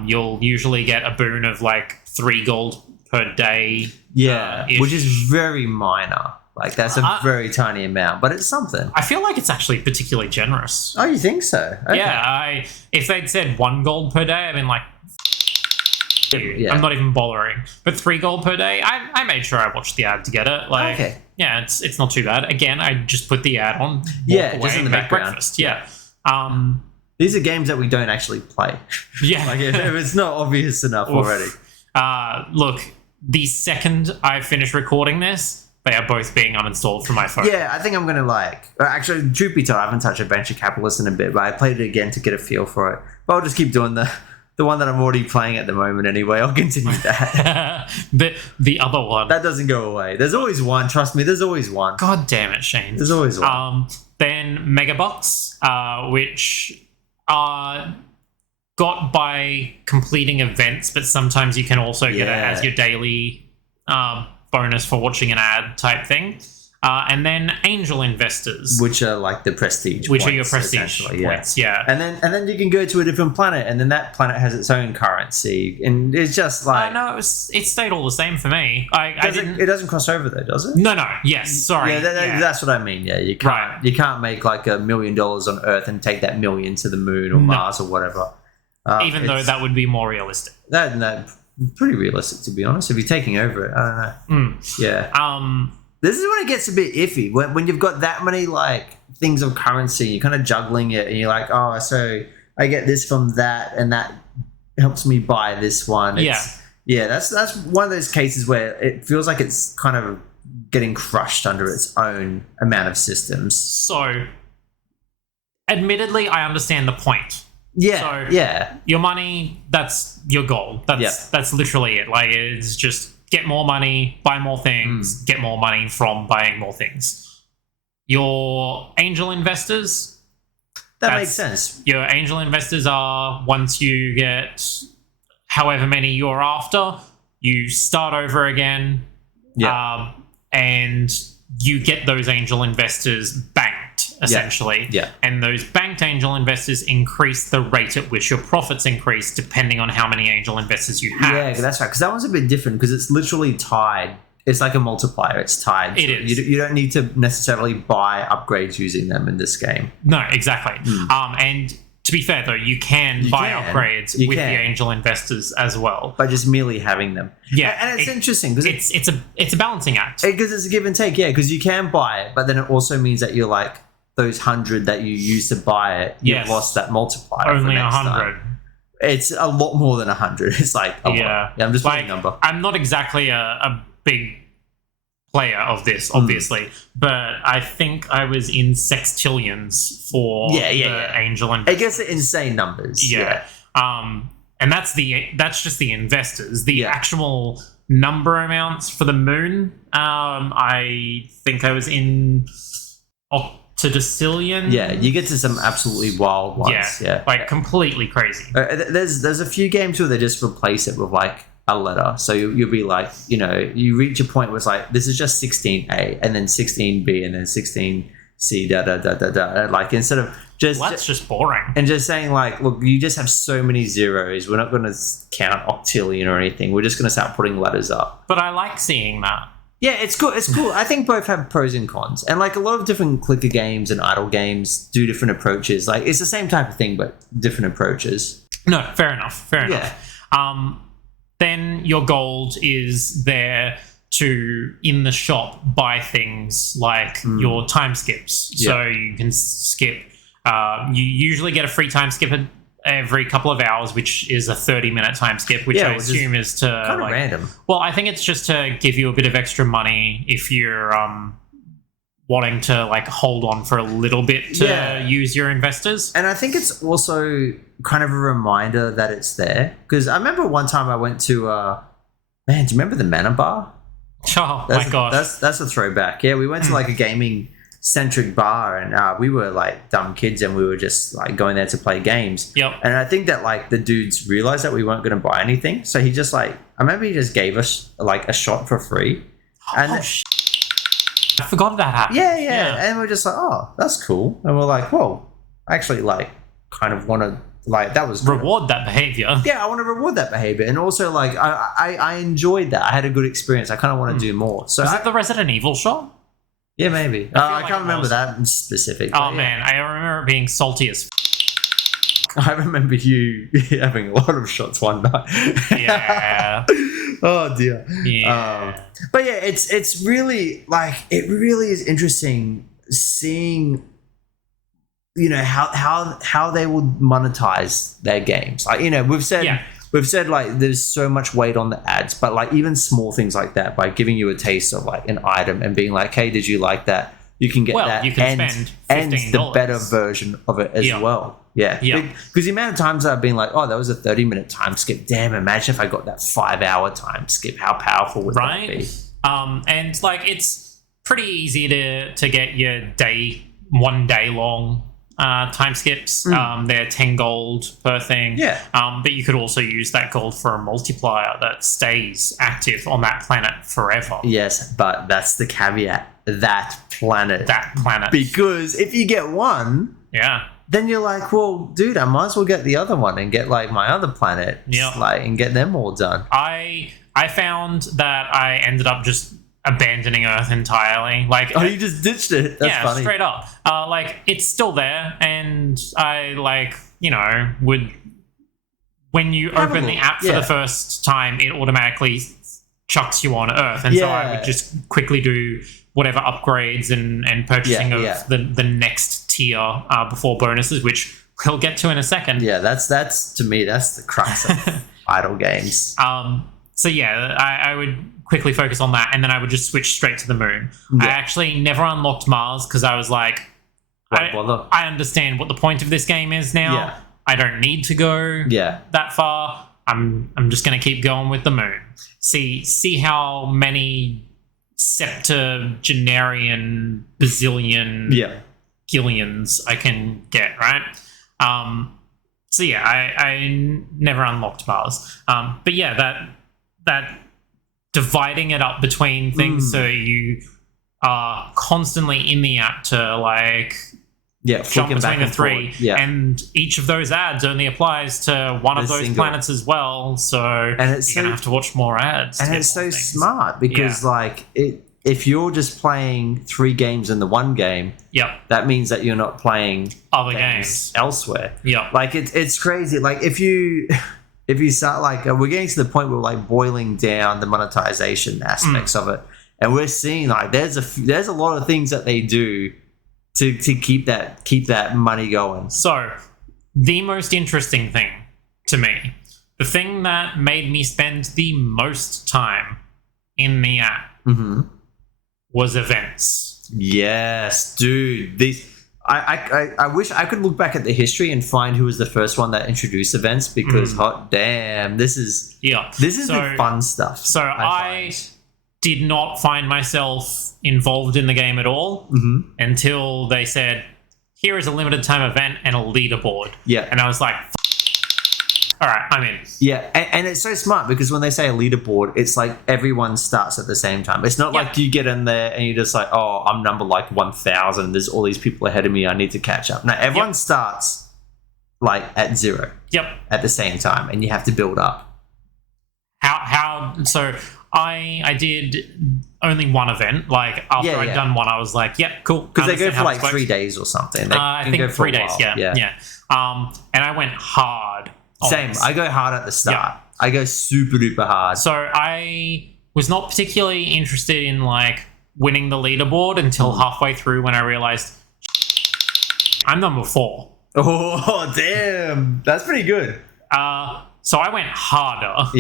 You'll usually get a boon of like 3 gold per day. Which is very minor. Like that's a very tiny amount, but it's something. I feel like it's actually particularly generous. Oh, you think so? Okay. Yeah, if they'd said 1 gold per day, I'd been like, Yeah. I'm not even bothering. But $3 per day, I made sure I watched the ad to get it. Like, Okay. yeah, it's not too bad. Again, I just put the ad on, walk Yeah, away, just in the make background. breakfast. Yeah. These are games that we don't actually play. Yeah. Like if it's not obvious enough already. Look, the second I finish recording this, they are both being uninstalled from my phone. Yeah, I think I'm gonna actually, truth be told, I haven't touched Adventure Capitalist in a bit, but I played it again to get a feel for it. But I'll just keep doing the one that I'm already playing at the moment anyway. I'll continue that. the other one. That doesn't go away. There's always one. Trust me, there's always one. God damn it, Shane. There's always one. Then Megabox, which are got by completing events, but sometimes you can also get it as your daily bonus for watching an ad type thing. And then angel investors, Which are like the prestige which points, are your prestige points, yeah. And then you can go to a different planet, and then that planet has its own currency, and it's just like No, it stayed all the same for me. it doesn't cross over though, does it? No, yes, sorry. Yeah, that's what I mean. Yeah, you can't make like $1 million on Earth and take that $1 million to the moon or Mars or whatever. Even though that would be more realistic. That pretty realistic, to be honest. If you're taking over it, I don't know. Yeah. This is when it gets a bit iffy. When you've got that many like things of currency, you're kind of juggling it, and you're like, oh, so I get this from that, and that helps me buy this one. That's one of those cases where it feels like it's kind of getting crushed under its own amount of systems. So, admittedly, I understand the point. Yeah. So, your money, that's your goal. That's literally it. Like, it's just get more money, buy more things, get more money from buying more things. Your angel investors... That makes sense. Your angel investors are, once you get however many you're after, you start over again, and you get those angel investors banked, essentially. Yeah. And those banked angel investors increase the rate at which your profits increase depending on how many angel investors you have. Yeah, that's right. Because that one's a bit different because it's literally tied. It's like a multiplier. It's tied. It is. You don't need to necessarily buy upgrades using them in this game. No, exactly. And to be fair, though, you can buy upgrades with the angel investors as well. By just merely having them. Yeah. And it's interesting because it's a balancing act. Because it's a give and take, yeah, because you can buy it, but then it also means that you're like, those 100 that you used to buy it, you've lost that multiplier. Only 100. It's a lot more than 100. It's like a lot. Yeah, I'm just putting a number. I'm not exactly a big player of this, obviously, but I think I was in sextillions for the angel investors. It gets insane numbers. Yeah. And that's just the investors. The actual number amounts for the moon, I think I was in octodecillion. Yeah, you get to some absolutely wild ones. Yeah. Like completely crazy. There's a few games where they just replace it with like a letter. So you'll be like, you reach a point where it's like, this is just 16A and then 16B and then 16C, da da da da da. Like instead of just... Well, that's just boring. And just saying like, look, you just have so many zeros. We're not going to count octillion or anything. We're just going to start putting letters up. But I like seeing that. Yeah, it's cool. It's cool. I think both have pros and cons. And like a lot of different clicker games and idle games do different approaches. Like it's the same type of thing, but different approaches. No, fair enough. Then your gold is there to, in the shop, buy things like your time skips. Yeah. So you can skip, you usually get a free time skip every couple of hours, which is a 30-minute time skip, which I assume is to... Kind of random. Well, I think it's just to give you a bit of extra money if you're wanting to like hold on for a little bit to use your investors. And I think it's also kind of a reminder that it's there. Because I remember one time I went to... do you remember the Mana Bar? Oh, my gosh. That's a throwback. Yeah, we went to like a gaming-centric bar, and we were like dumb kids, and we were just like going there to play games. Yep. And I think that like the dudes realized that we weren't going to buy anything, so he just like, I remember he just gave us like a shot for free. And I forgot that happened. Yeah. And we're just like, oh, that's cool. And we're like, whoa, I actually like kind of want to like, that was cool. Reward that behavior. Yeah, I want to reward that behavior. And also like I enjoyed that. I had a good experience. I kind of want to do more. So is it the Resident Evil shop? Yeah, maybe. I can't remember that specific. Oh man, I remember it being salty as I remember you having a lot of shots one night. Yeah. Oh dear. Yeah. But yeah, it's really like it really is interesting seeing, you know, how they will monetize their games. Like, you know, we've said like there's so much weight on the ads, but like even small things like that, by giving you a taste of like an item and being like, hey, did you like that? You can get that, you can spend and $15. the better version of it as well. Yeah. Because the amount of times I've been like, oh, that was a 30-minute time skip. Damn, imagine if I got that 5-hour time skip. How powerful would that be? And like it's pretty easy to get your 1 day long time skips. They're 10 gold per thing. Yeah. But you could also use that gold for a multiplier that stays active on that planet forever. Yes, but that's the caveat. That planet. Because if you get one, then you're like, well, dude, I might as well get the other one and get like my other planet, like, and get them all done. I found that I ended up just abandoning Earth entirely. Like, you just ditched it. That's funny. Straight up. Like, it's still there, and I like, you know, would when you open the app for the first time, it automatically chucks you on Earth, and so I would just quickly do whatever upgrades and purchasing of the next tier before bonuses, which we'll get to in a second. Yeah, that's to me, that's the crux of idle games. So yeah, I would quickly focus on that, and then I would just switch straight to the moon. I actually never unlocked Mars because I was like, I understand what the point of this game is now. Yeah. I don't need to go that far. I'm just going to keep going with the moon. See how many septuagenarian bazillion gillions I can get, right? So yeah, I never unlocked Mars. But yeah, that dividing it up between things so you are constantly in the app to like jump between the three, and each of those ads only applies to one of those planets as well, so you're gonna have to watch more ads. And it's so smart because like if you're just playing 3 games in the one game, that means that you're not playing other games elsewhere. Like it's crazy. Like if you start like we're getting to the point where we're like boiling down the monetization aspects of it, and we're seeing like there's a lot of things that they do to keep that money going. So the most interesting thing to me, the thing that made me spend the most time in the app was events. Yes, dude. I wish I could look back at the history and find who was the first one that introduced events, because hot damn, this is the fun stuff. So I did not find myself involved in the game at all until they said, here is a limited time event and a leaderboard. And I was like, all right, I'm in. And it's so smart because when they say a leaderboard, it's like everyone starts at the same time. It's not like you get in there and you're just like, oh, I'm number like 1,000. There's all these people ahead of me. I need to catch up. No, everyone starts like at 0 at the same time, and you have to build up. So I did only one event. Like after I'd done one, I was like, cool. Because they go for like 3 days or something. I think 3 days, yeah. And I went hard. Same. I go hard at the start. I go super duper hard. So I was not particularly interested in like winning the leaderboard until halfway through, when I realized I'm number 4. Oh, damn. That's pretty good. So I went harder.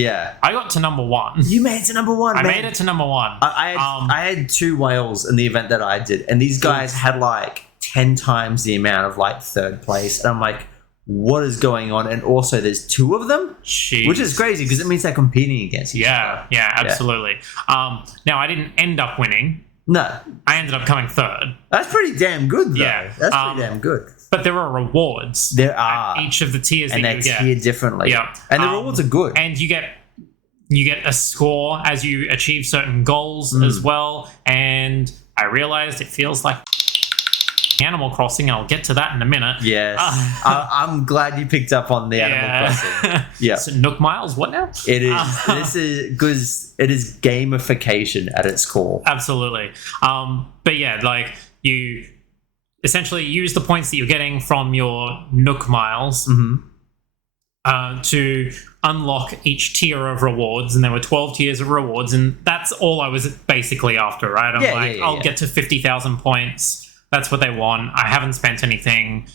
I got to number 1. You made it to number 1, I made it to number 1. I had 2 whales in the event that I did, and these guys had like 10 times the amount of like 3rd place. And I'm like, what is going on? And also there's 2 of them, which is crazy because it means they're competing against each other. Yeah, absolutely. Now I didn't end up winning. No. I ended up coming 3rd. That's pretty damn good, though. That's pretty damn good. But there are rewards. There are. At each of the tiers and that you get. And they're tiered differently. And the rewards are good. And you get a score as you achieve certain goals as well. And I realized it feels like Animal Crossing, and I'll get to that in a minute. Yes. I'm glad you picked up on the Animal Crossing. So Nook Miles, what now? It is. This is because it is gamification at its core. Absolutely. But yeah, like you essentially use the points that you're getting from your Nook miles to unlock each tier of rewards, and there were 12 tiers of rewards, and that's all I was basically after, right? I'm I'll get to 50,000 points. That's what they want. I haven't spent anything.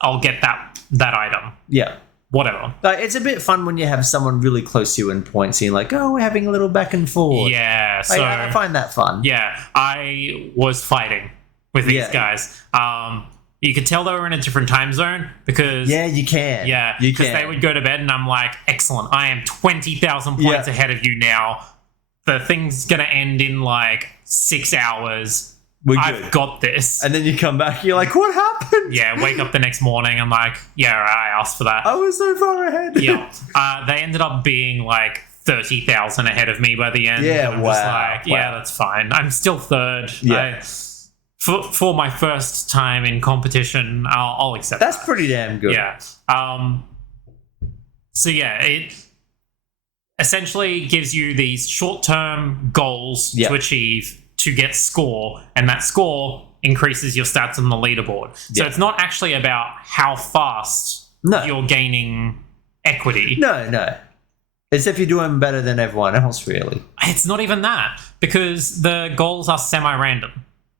I'll get that item. Yeah. Whatever. Like, it's a bit fun when you have someone really close to you in points and you're like, oh, we're having a little back and forth. Yeah, so I find that fun. Yeah, I was fighting with these guys. You could tell they were in a different time zone because... Yeah, you can. Yeah, because they would go to bed and I'm like, excellent, I am 20,000 points ahead of you now. The thing's going to end in like 6 hours. I've got this. And then you come back, you're like, what happened? Yeah, wake up the next morning, I'm like, yeah, I asked for that. I was so far ahead. Yeah. They ended up being like 30,000 ahead of me by the end. Yeah, I'm just like, yeah, that's fine. I'm still third. Yeah. For my first time in competition, I'll accept that. That's pretty damn good. Yeah. So yeah, it essentially gives you these short-term goals to achieve to get score, and that score increases your stats on the leaderboard. So it's not actually about how fast you're gaining equity. No. It's if you're doing better than everyone else, really. It's not even that, because the goals are semi-random.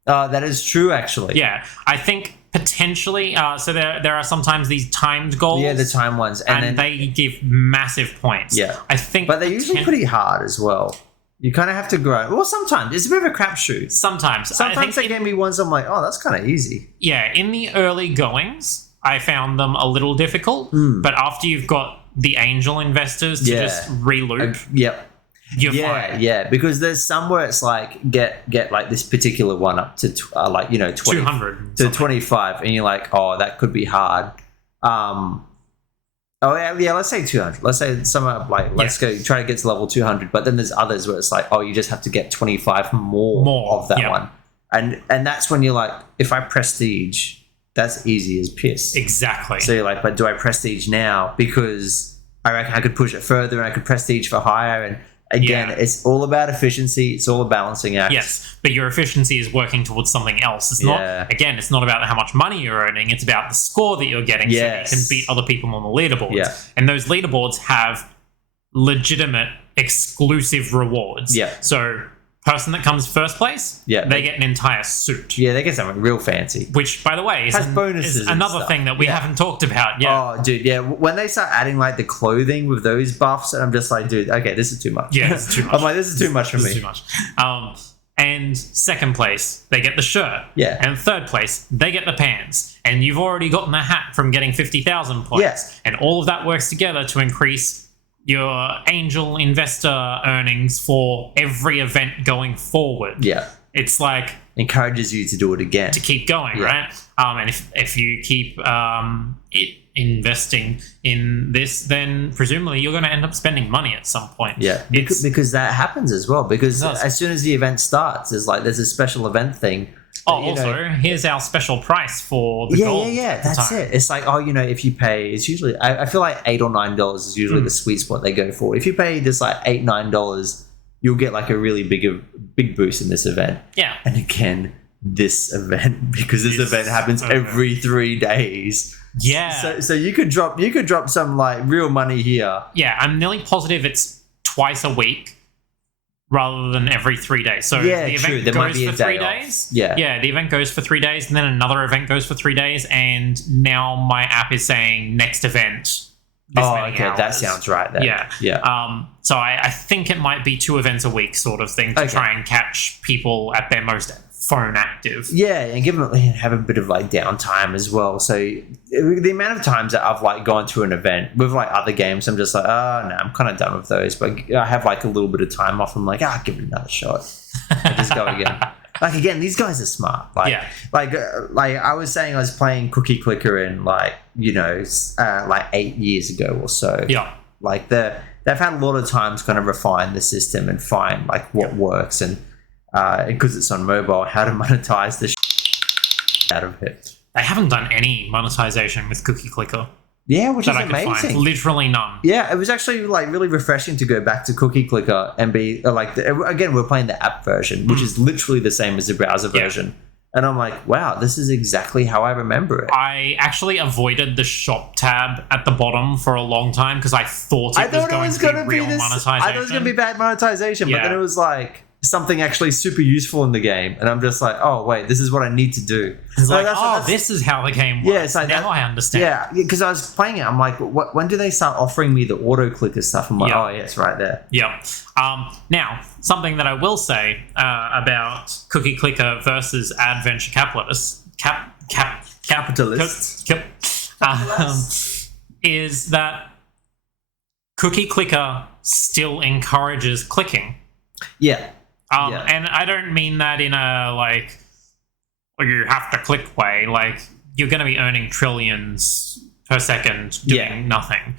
That is true, actually. Yeah, I think potentially, so there are sometimes these timed goals. Yeah, the time ones. And then they give massive points. Yeah. I think... But they're usually pretty hard as well. You kind of have to grow. Well, sometimes. It's a bit of a crapshoot. Sometimes. Sometimes they gave me ones I'm like, oh, that's kind of easy. Yeah, in the early goings, I found them a little difficult. But after you've got the angel investors to just re-loop, you're fine. Yeah, because there's some where it's like, get like this particular one up to, 20, 200. To 25, and you're like, oh, that could be hard. Let's say 200. Let's say somewhere like, let's go try to get to level 200. But then there's others where it's like, oh, you just have to get 25 more of that one. And that's when you're like, if I prestige, that's easy as piss. Exactly. So you're like, but do I prestige now? Because I reckon I could push it further and I could prestige for higher. And again, it's all about efficiency. It's all a balancing act. Yes, but your efficiency is working towards something else. It's not, again, it's not about how much money you're earning. It's about the score that you're getting so that you can beat other people on the leaderboards. Yeah. And those leaderboards have legitimate exclusive rewards. Yeah. So person that comes first place, they get an entire suit. Yeah, they get something real fancy. Which, by the way, is, bonuses another thing that we haven't talked about. Yeah. Oh, dude, when they start adding like the clothing with those buffs, and I'm just like, dude, okay, this is too much. Yeah, it's too much. I'm like, this is too much for me. Too much. And second place, they get the shirt. Yeah. And third place, they get the pants. And you've already gotten the hat from getting 50,000 points. Yeah. And all of that works together to increase your angel investor earnings for every event going forward. Yeah. It's like... encourages you to do it again. To keep going, right? And if you keep investing in this, then presumably you're going to end up spending money at some point. Yeah, because that happens as well. Because as soon as the event starts, there's a special event thing. Here's our special price for the gold. Yeah, that's it. It's like, if you pay, it's usually, I feel like $8 or $9 is usually the sweet spot they go for. If you pay this like $8, $9, you'll get like a really big boost in this event. Yeah. And again, this event, because this event happens every 3 days. Yeah. So you could drop some like real money here. Yeah, I'm nearly positive it's twice a week rather than every 3 days. So the event goes for 3 days. Yeah, the event goes for 3 days, and then another event goes for 3 days, and now my app is saying next event. Hours. That sounds right then. Yeah. So I think it might be 2 events a week sort of thing to try and catch people at their most phone active. Yeah, and have a bit of like downtime as well. So the amount of times that I've like gone to an event with like other games, I'm just like, oh no, I'm kind of done with those. But I have like a little bit of time off. I'm like, I'll give it another shot. I just go again. Like again, these guys are smart. Like I was saying, I was playing Cookie Clicker in like 8 years ago or so. Yeah, like they've had a lot of time to kind of refine the system and find like what works and because it's on mobile, how to monetize the out of it. They haven't done any monetization with Cookie Clicker. Yeah, which is amazing. Literally none. Yeah, it was actually like really refreshing to go back to Cookie Clicker and be like, again, we're playing the app version, which is literally the same as the browser version. And I'm like, wow, this is exactly how I remember it. I actually avoided the shop tab at the bottom for a long time because I thought it was going to be real monetization. I thought it was going to be bad monetization, but then it was like something actually super useful in the game. And I'm just like, oh, wait, this is what I need to do. It's like, this is how the game works. Yeah, it's like now I understand. Yeah, because I was playing it. I'm like, when do they start offering me the auto-clicker stuff? I'm like, oh, yeah, it's right there. Yeah. Now, something that I will say about cookie clicker versus adventure capitalists, is that cookie clicker still encourages clicking. Yeah. And I don't mean that in a like, you have to click way. Like, you're going to be earning trillions per second doing nothing.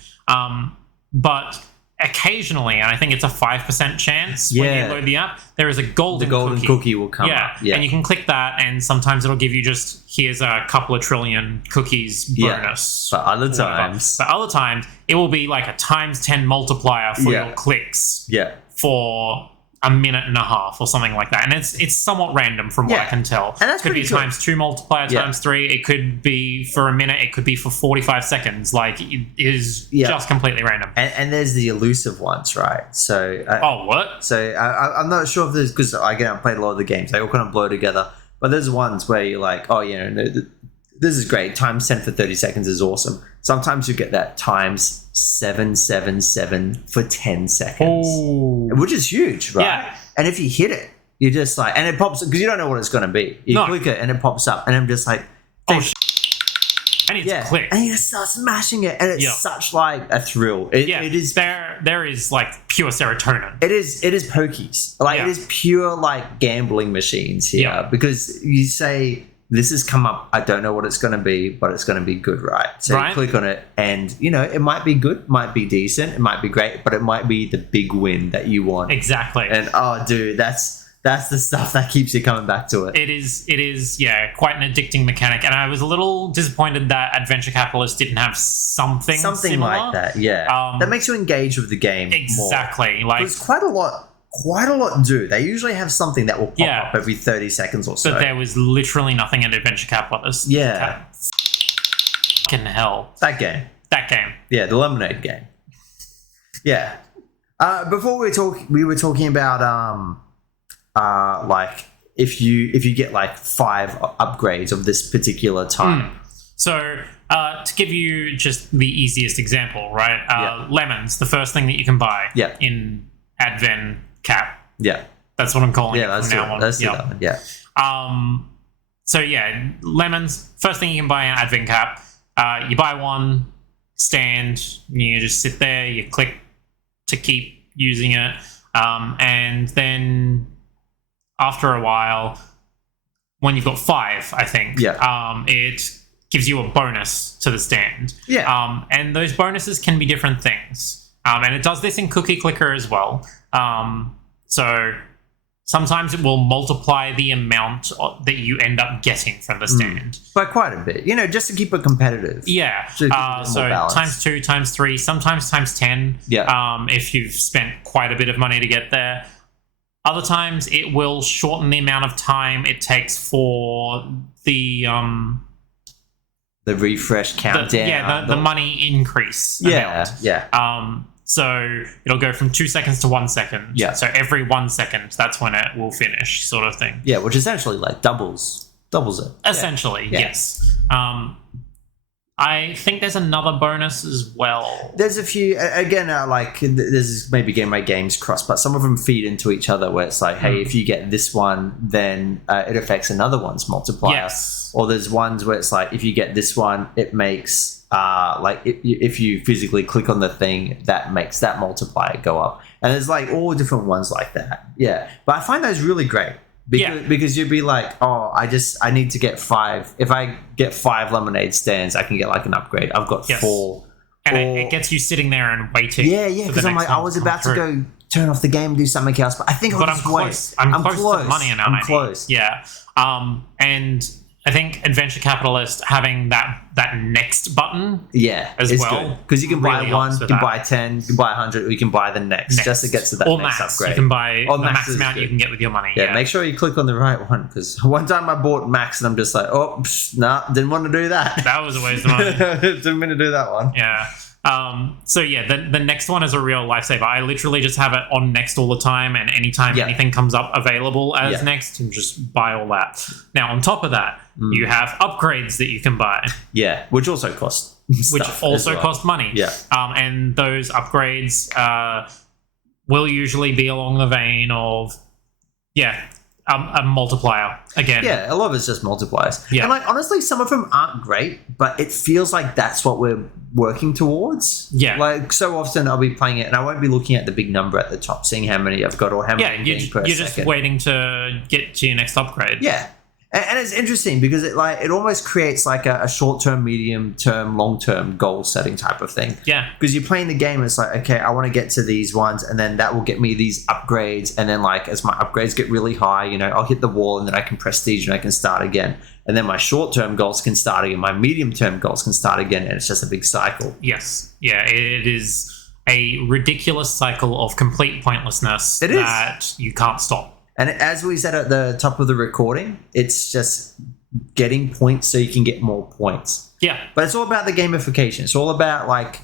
But occasionally, and I think it's a 5% chance when you load the app, there is a golden cookie will come up. Yeah, and you can click that, and sometimes it'll give you just, here's a couple of trillion cookies bonus. But other times, it will be like a times 10 multiplier for your clicks for a minute and a half or something like that. And it's somewhat random from what I can tell. And that's could be a times 2 multiplier, times 3. It could be for a minute. It could be for 45 seconds. Like, it is just completely random. And there's the elusive ones, right? So what? So I'm not sure if there's, because again, I've played a lot of the games. They all kind of blur together. But there's ones where you're like, oh, you know, this is great. Times 10 for 30 seconds is awesome. Sometimes you get that times 777 for 10 seconds, which is huge, right? Yeah. And if you hit it, you're just like, and it pops, because you don't know what it's going to be. You click it and it pops up, and I'm just like, I need to click. And you just start smashing it, and it's such like a thrill. It is there is like pure serotonin. It is pokies. Like it is pure like gambling machines here, because you say, this has come up, I don't know what it's going to be, but it's going to be good, right? So you click on it, and, you know, it might be good, might be decent, it might be great, but it might be the big win that you want. Exactly. And, oh, dude, that's the stuff that keeps you coming back to it. It is, quite an addicting mechanic. And I was a little disappointed that Adventure Capitalist didn't have something similar. Like that, that makes you engage with the game more. Exactly. Like, there's quite a lot do. They usually have something that will pop up every 30 seconds or so. But there was literally nothing in Adventure Capitalist. Yeah. Fucking hell. That game. Yeah, the Lemonade game. Yeah. Before we were talking about like if you get like 5 upgrades of this particular type. So to give you just the easiest example, right? Lemons, the first thing that you can buy in Advent Cap. Yeah. That's what I'm calling it from now on. Let's do that one. Yeah. So yeah, lemons, first thing you can buy in Advent Cap. You buy one, stand, you just sit there, you click to keep using it. And then after a while, when you've got 5, I think, it gives you a bonus to the stand. Yeah. And those bonuses can be different things. And it does this in Cookie Clicker as well. So sometimes it will multiply the amount that you end up getting from the stand. By quite a bit, you know, just to keep it competitive. Yeah. So times 2, times 3, sometimes times 10. Yeah. If you've spent quite a bit of money to get there. Other times it will shorten the amount of time it takes for the refresh countdown. The money increase amount. Yeah. So it'll go from 2 seconds to 1 second. Yeah. So every 1 second, that's when it will finish, sort of thing. Yeah, which essentially like doubles it. Essentially, yes. I think there's another bonus as well. There's a few, again, like, this is maybe getting my games crossed, but some of them feed into each other where it's like, hey, if you get this one, then it affects another one's multiplier. Yes. Or there's ones where it's like, if you get this one, it makes, if you physically click on the thing, that makes that multiplier go up. And there's like all different ones like that. Yeah. But I find those really great. Because you'd be like, oh, I need to get 5. If I get 5 lemonade stands, I can get like an upgrade. I've got 4. And it gets you sitting there and waiting. Yeah, because I'm like, I was about to go turn off the game and do something else, but I think I'll just wait. I'm close to the money amount. I'm close. Yeah. And I think Adventure Capitalist having that next button as it's well, because you can buy really one, helps you with can that. buy 10, you can buy 100, or you can buy the next just to get to that or next max. upgrade. You can buy Or the max is amount good. you can get with your money. Yeah, make sure you click on the right one, because one time I bought max and I'm just like, nah, didn't want to do that. That was a waste of money. Didn't mean to do that one. Yeah. So yeah, the next one is a real lifesaver. I literally just have it on next all the time, and anytime anything comes up available as next, you just buy all that. Now, on top of that, you have upgrades that you can buy. Yeah, which also cost Which also cost money. Yeah. And those upgrades will usually be along the vein of, a multiplier again. Yeah, a lot of it's just multipliers. Yeah. And like honestly, some of them aren't great, but it feels like that's what we're working towards. Yeah. Like so often I'll be playing it and I won't be looking at the big number at the top, seeing how many I've got or how many I'm getting per you're second. just waiting to get to your next upgrade. Yeah. And it's interesting because it almost creates like a short-term, medium-term, long-term goal setting type of thing. Yeah. Because you're playing the game, and it's like, okay, I want to get to these ones, and then that will get me these upgrades. And then like as my upgrades get really high, I'll hit the wall, and then I can prestige, and I can start again. And then my short-term goals can start again. My medium-term goals can start again, and it's just a big cycle. Yes. Yeah, it is a ridiculous cycle of complete pointlessness that you can't stop. And as we said at the top of the recording, it's just getting points so you can get more points. Yeah. But it's all about the gamification. It's all about like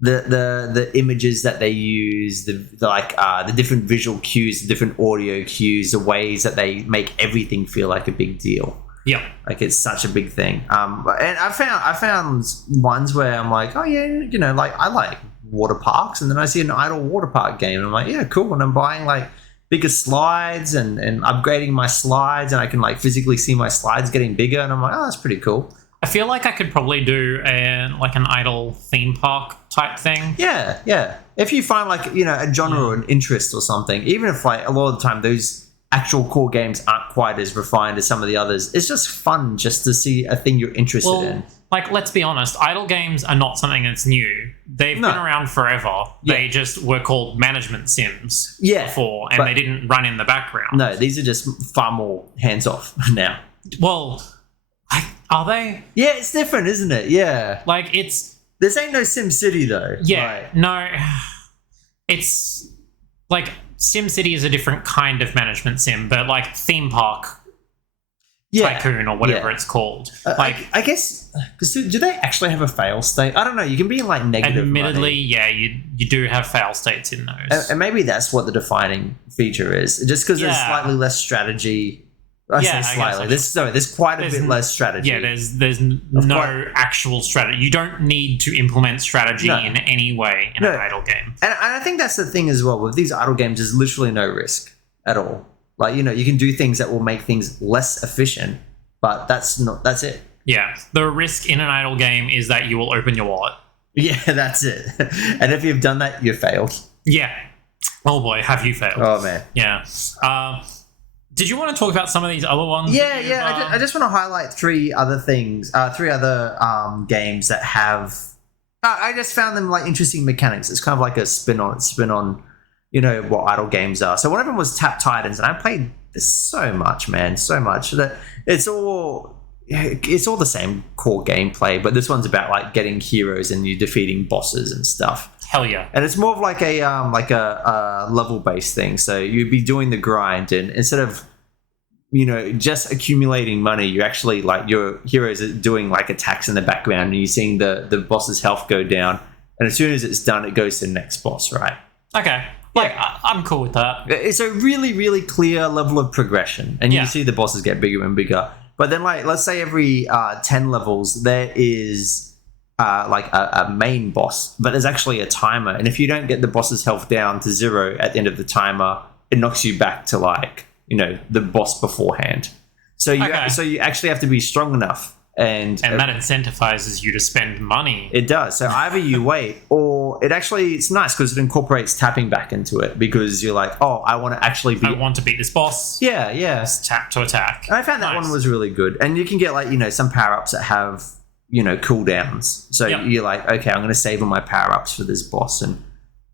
the images that they use, the different visual cues, the different audio cues, the ways that they make everything feel like a big deal. Yeah. Like it's such a big thing. And I found ones where I'm like, oh yeah, like I like water parks, and then I see an idle water park game, and I'm like, yeah, cool. And I'm buying like bigger slides and upgrading my slides, and I can like physically see my slides getting bigger, and I'm like, oh, that's pretty cool. I feel like I could probably do an idle theme park type thing. Yeah. If you find like, a genre or an interest or something, even if like a lot of the time those actual core games aren't quite as refined as some of the others, it's just fun just to see a thing you're interested in. Like, let's be honest, idle games are not something that's new. They've been around forever. Yeah. They just were called management sims before, and they didn't run in the background. No, these are just far more hands-off now. Well, are they? Yeah, it's different, isn't it? Yeah. Like, it's... This ain't no Sim City, though. Yeah, no. It's... Like, SimCity is a different kind of management sim, but, like, theme park... Tycoon or whatever it's called. I guess, because do they actually have a fail state? I don't know. You can be in like negative admittedly, money. Yeah, you do have fail states in those. And maybe that's what the defining feature is. Just because there's slightly less strategy. I say slightly. There's quite a bit less strategy. Yeah, there's no actual strategy. You don't need to implement strategy in any way in an idle game. And I think that's the thing as well. With these idle games, there's literally no risk at all. Like, you can do things that will make things less efficient, but that's it. Yeah. The risk in an idle game is that you will open your wallet. Yeah, that's it. And if you've done that, you've failed. Yeah. Oh boy, have you failed. Oh, man. Yeah. Did you want to talk about some of these other ones? Yeah. I just want to highlight three other things, three other games that have... I just found them like interesting mechanics. It's kind of like a spin on what idle games are. So one of them was Tap Titans, and I played this so much, man, so much that it's all the same core gameplay, but this one's about like getting heroes and you defeating bosses and stuff. Hell yeah. And it's more of like a level based thing. So you'd be doing the grind, and instead of just accumulating money, you actually like your heroes are doing like attacks in the background, and you're seeing the boss's health go down, and as soon as it's done, it goes to the next boss, right? Okay. I'm cool with that. It's a really, really clear level of progression, and you see the bosses get bigger and bigger. But then, like, let's say every 10 levels, there is like a main boss, but there's actually a timer. And if you don't get the boss's health down to 0 at the end of the timer, it knocks you back to like the boss beforehand. So you actually have to be strong enough. And that incentivizes you to spend money. It does. So either you wait, or it's nice because it incorporates tapping back into it, because you're like, oh, I want to beat this boss. Yeah. Just tap to attack. And I found that one was really good. And you can get like, some power-ups that have, cooldowns. So you're like, okay, I'm going to save all my power-ups for this boss. And,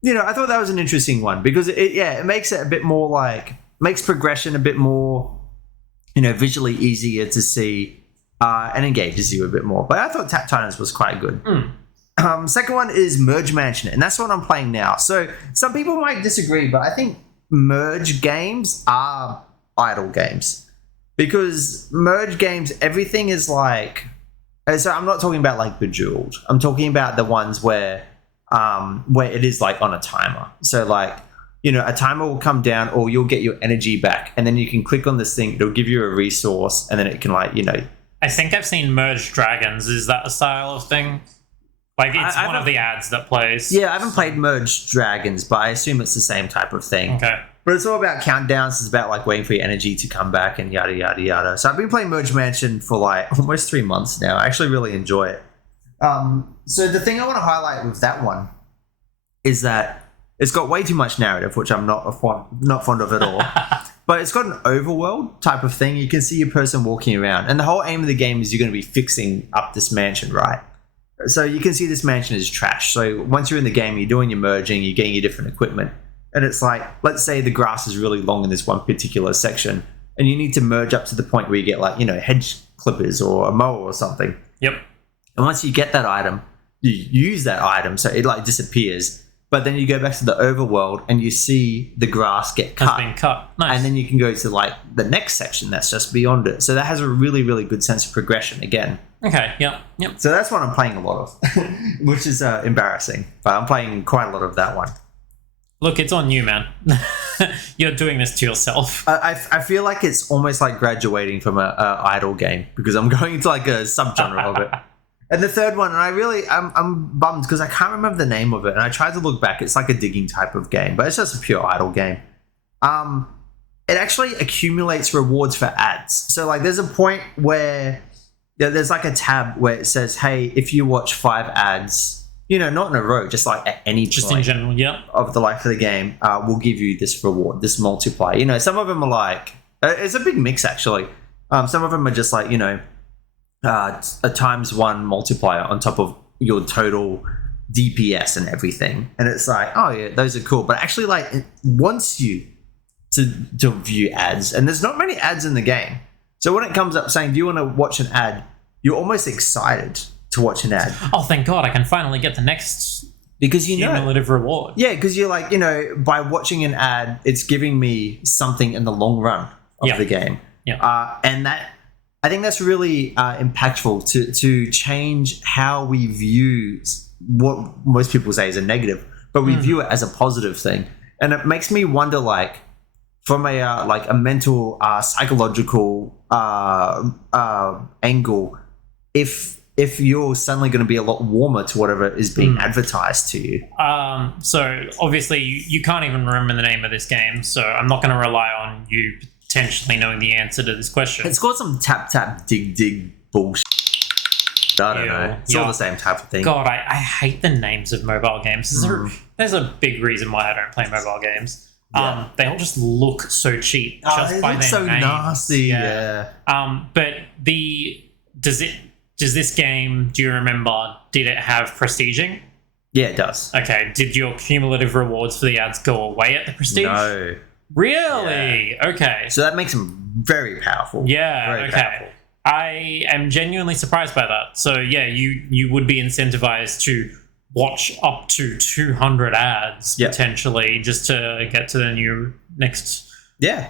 I thought that was an interesting one because it makes it a bit more like, makes progression a bit more, visually easier to see. and engages you a bit more. But I thought Tap Titans was quite good. Second one is Merge Mansion, and that's what I'm playing now. So some people might disagree, but I think merge games are idle games, because merge games, everything is like, so I'm not talking about like Bejeweled. I'm talking about the ones where it is like on a timer. So like, you know, a timer will come down, or you'll get your energy back, and then you can click on this thing. It'll give you a resource, and then it can, like, you know. I think I've seen Merge Dragons. Is that a style of thing? Like, it's one of the ads that plays. Yeah, I haven't played Merge Dragons, but I assume it's the same type of thing. Okay. But it's all about countdowns. It's about like waiting for your energy to come back and yada yada yada. So I've been playing Merge Mansion for like almost 3 months now. I actually really enjoy it. So the thing I want to highlight with that one is that it's got way too much narrative, which I'm not fond of at all. But it's got an overworld type of thing. You can see your person walking around, and the whole aim of the game is you're going to be fixing up this mansion, right? So you can see this mansion is trash. So once you're in the game, you're doing your merging, you're getting your different equipment. And it's like, let's say the grass is really long in this one particular section, and you need to merge up to the point where you get, like, you know, hedge clippers or a mower or something. Yep. And once you get that item, you use that item, so it like disappears. But then you go back to the overworld and you see the grass get cut. It's been cut. Nice. And then you can go to like the next section that's just beyond it. So that has a really, really good sense of progression again. Okay, yep. So that's what I'm playing a lot of, which is embarrassing. But I'm playing quite a lot of that one. Look, it's on you, man. You're doing this to yourself. I feel like it's almost like graduating from a idle game, because I'm going into like a subgenre of it. And the third one, and I'm bummed because I can't remember the name of it, and I tried to look back. It's like a digging type of game, but it's just a pure idle game. It actually accumulates rewards for ads. So like, there's a point where there's like a tab where it says, "Hey, if you watch 5 ads, you know, not in a row, just like at any just point in general, yeah, of the life of the game, we'll give you this reward, this multiplier." You know, some of them are like, it's a big mix actually. Some of them are just like, you know, a ×1 multiplier on top of your total DPS and everything, and it's like, oh yeah, those are cool. But actually, like, it wants you to view ads, and there's not many ads in the game. So when it comes up saying, "Do you want to watch an ad?" you're almost excited to watch an ad. Oh, thank God, I can finally get the next because you know, cumulative reward. Yeah, because you're like, you know, by watching an ad, it's giving me something in the long run of the game. Yeah. And that, I think that's really impactful to change how we view what most people say is a negative, but we view it as a positive thing. And it makes me wonder, like, from a like a mental, psychological angle, if you're suddenly going to be a lot warmer to whatever is being advertised to you. So obviously you can't even remember the name of this game, so I'm not going to rely on you potentially knowing the answer to this question. It's got some tap dig bullshit. I don't know. It's all the same type of thing. God, I hate the names of mobile games. There's a big reason why I don't play mobile games. They all just look so cheap just by their so names. Nasty. Yeah. But does this game, do you remember, did it have prestiging? Yeah, it does. Okay. Did your cumulative rewards for the ads go away at the prestige? No. Really? Yeah. Okay. So that makes them very powerful. Yeah. Very okay. powerful. I am genuinely surprised by that. So yeah, you would be incentivized to watch up to 200 ads potentially just to get to the next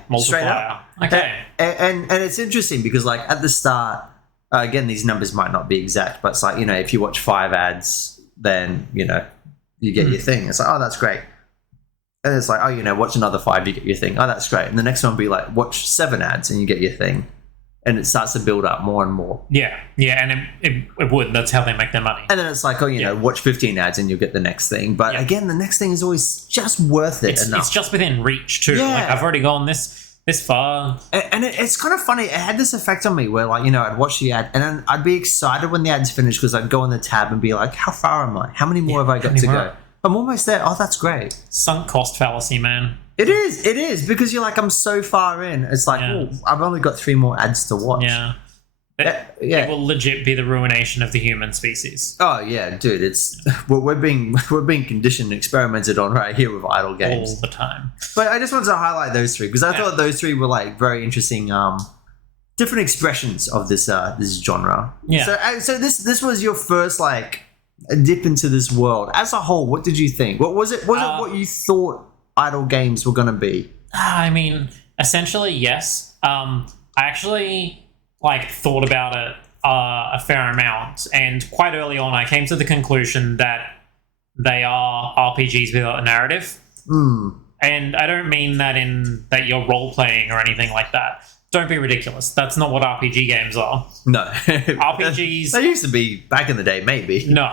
multiplier. Straight up. Okay. And it's interesting because, like, at the start, again, these numbers might not be exact, but it's like, you know, if you watch 5 ads, then, you know, you get your thing. It's like, oh, that's great. And it's like, oh, you know, watch another 5, you get your thing. Oh, that's great. And the next one will be like, watch 7 ads and you get your thing. And it starts to build up more and more. Yeah, and it would. That's how they make their money. And then it's like, oh, you know, watch 15 ads and you'll get the next thing. But again, the next thing is always just worth it enough. It's just within reach too. Yeah. Like, I've already gone this far. And it's kind of funny. It had this effect on me where, like, you know, I'd watch the ad and then I'd be excited when the ad's finished because I'd go on the tab and be like, how far am I? How many more have I got to go? I'm almost there. Oh, that's great. Sunk cost fallacy, man. It is because you're like, I'm so far in. It's like, oh, I've only got 3 more ads to watch. Yeah. It will legit be the ruination of the human species. Oh yeah, dude, we're being conditioned and experimented on right here with idle games all the time. But I just wanted to highlight those 3 because I thought those 3 were like very interesting different expressions of this this genre. Yeah. So this was your first like a dip into this world. As a whole, what did you think? What was it? Was it what you thought idle games were going to be? I mean, essentially, yes. I actually like thought about it a fair amount, and quite early on, I came to the conclusion that they are RPGs without a narrative. And I don't mean that in that you're role playing or anything like that. Don't be ridiculous. That's not what RPG games are. No. RPGs. They used to be back in the day, maybe. No.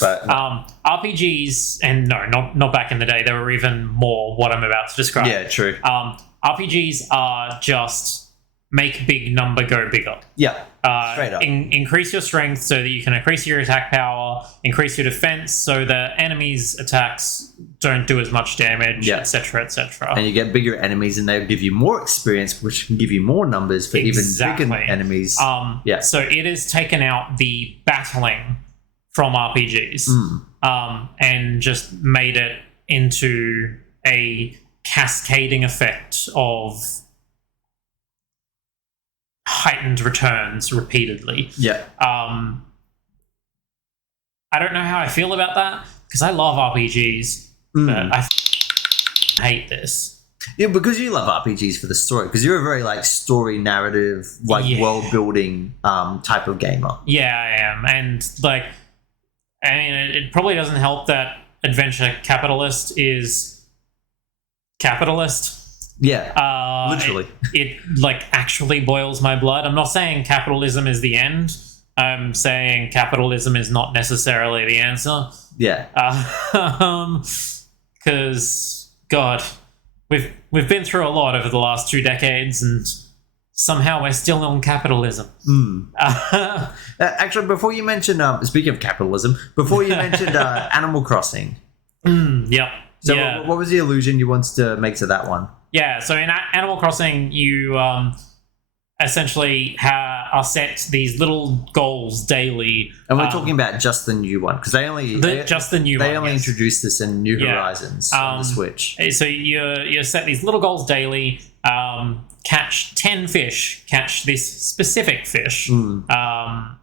But RPGs, and no, not back in the day. They were even more what I'm about to describe. Yeah, true. RPGs are just make big number go bigger. Yeah. Straight up. Increase your strength so that you can increase your attack power, increase your defense so that enemies' attacks don't do as much damage, etc., etc. And you get bigger enemies, and they'll give you more experience, which can give you more numbers for even bigger enemies. So it has taken out the battling from RPGs and just made it into a cascading effect of heightened returns repeatedly. Yeah. I don't know how I feel about that because I love RPGs, but I hate this. Yeah, because you love RPGs for the story, because you're a very like story narrative, like world building type of gamer. Yeah, I am, and like, I mean, it probably doesn't help that Adventure Capitalist is capitalist. Yeah, literally. It like actually boils my blood. I'm not saying capitalism is the end. I'm saying capitalism is not necessarily the answer. Yeah. Because God, we've been through a lot over the last 2 decades, and somehow we're still on capitalism. Actually, before you mentioned, speaking of capitalism, before you mentioned Animal Crossing. Yep. So what was the allusion you wanted to make to that one? Yeah, so in Animal Crossing, you essentially are set these little goals daily. And we're talking about just the new one, because they only introduced this in New Horizons on the Switch. So you're set these little goals daily. Catch 10 fish. Catch this specific fish. I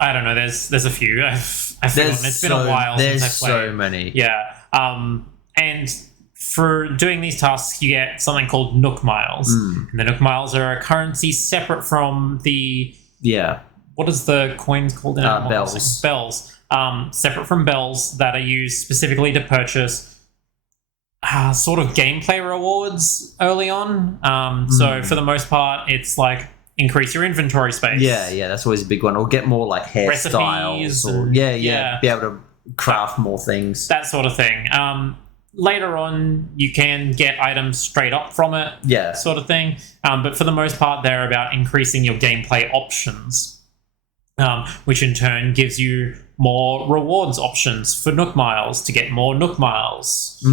don't know. There's a few. I've forgotten. It's been a while since I played. There's so many. Yeah. And for doing these tasks, you get something called Nook Miles. And the Nook Miles are a currency separate from the... Yeah. What is the coins called? Bells. Bells. Separate from bells that are used specifically to purchase sort of gameplay rewards early on. So for the most part, it's like increase your inventory space. Yeah, that's always a big one. Or get more like hairstyles. Or be able to craft more things. That sort of thing. Later on, you can get items straight up from it, sort of thing. But for the most part, they're about increasing your gameplay options, which in turn gives you more rewards options for Nook Miles to get more Nook Miles.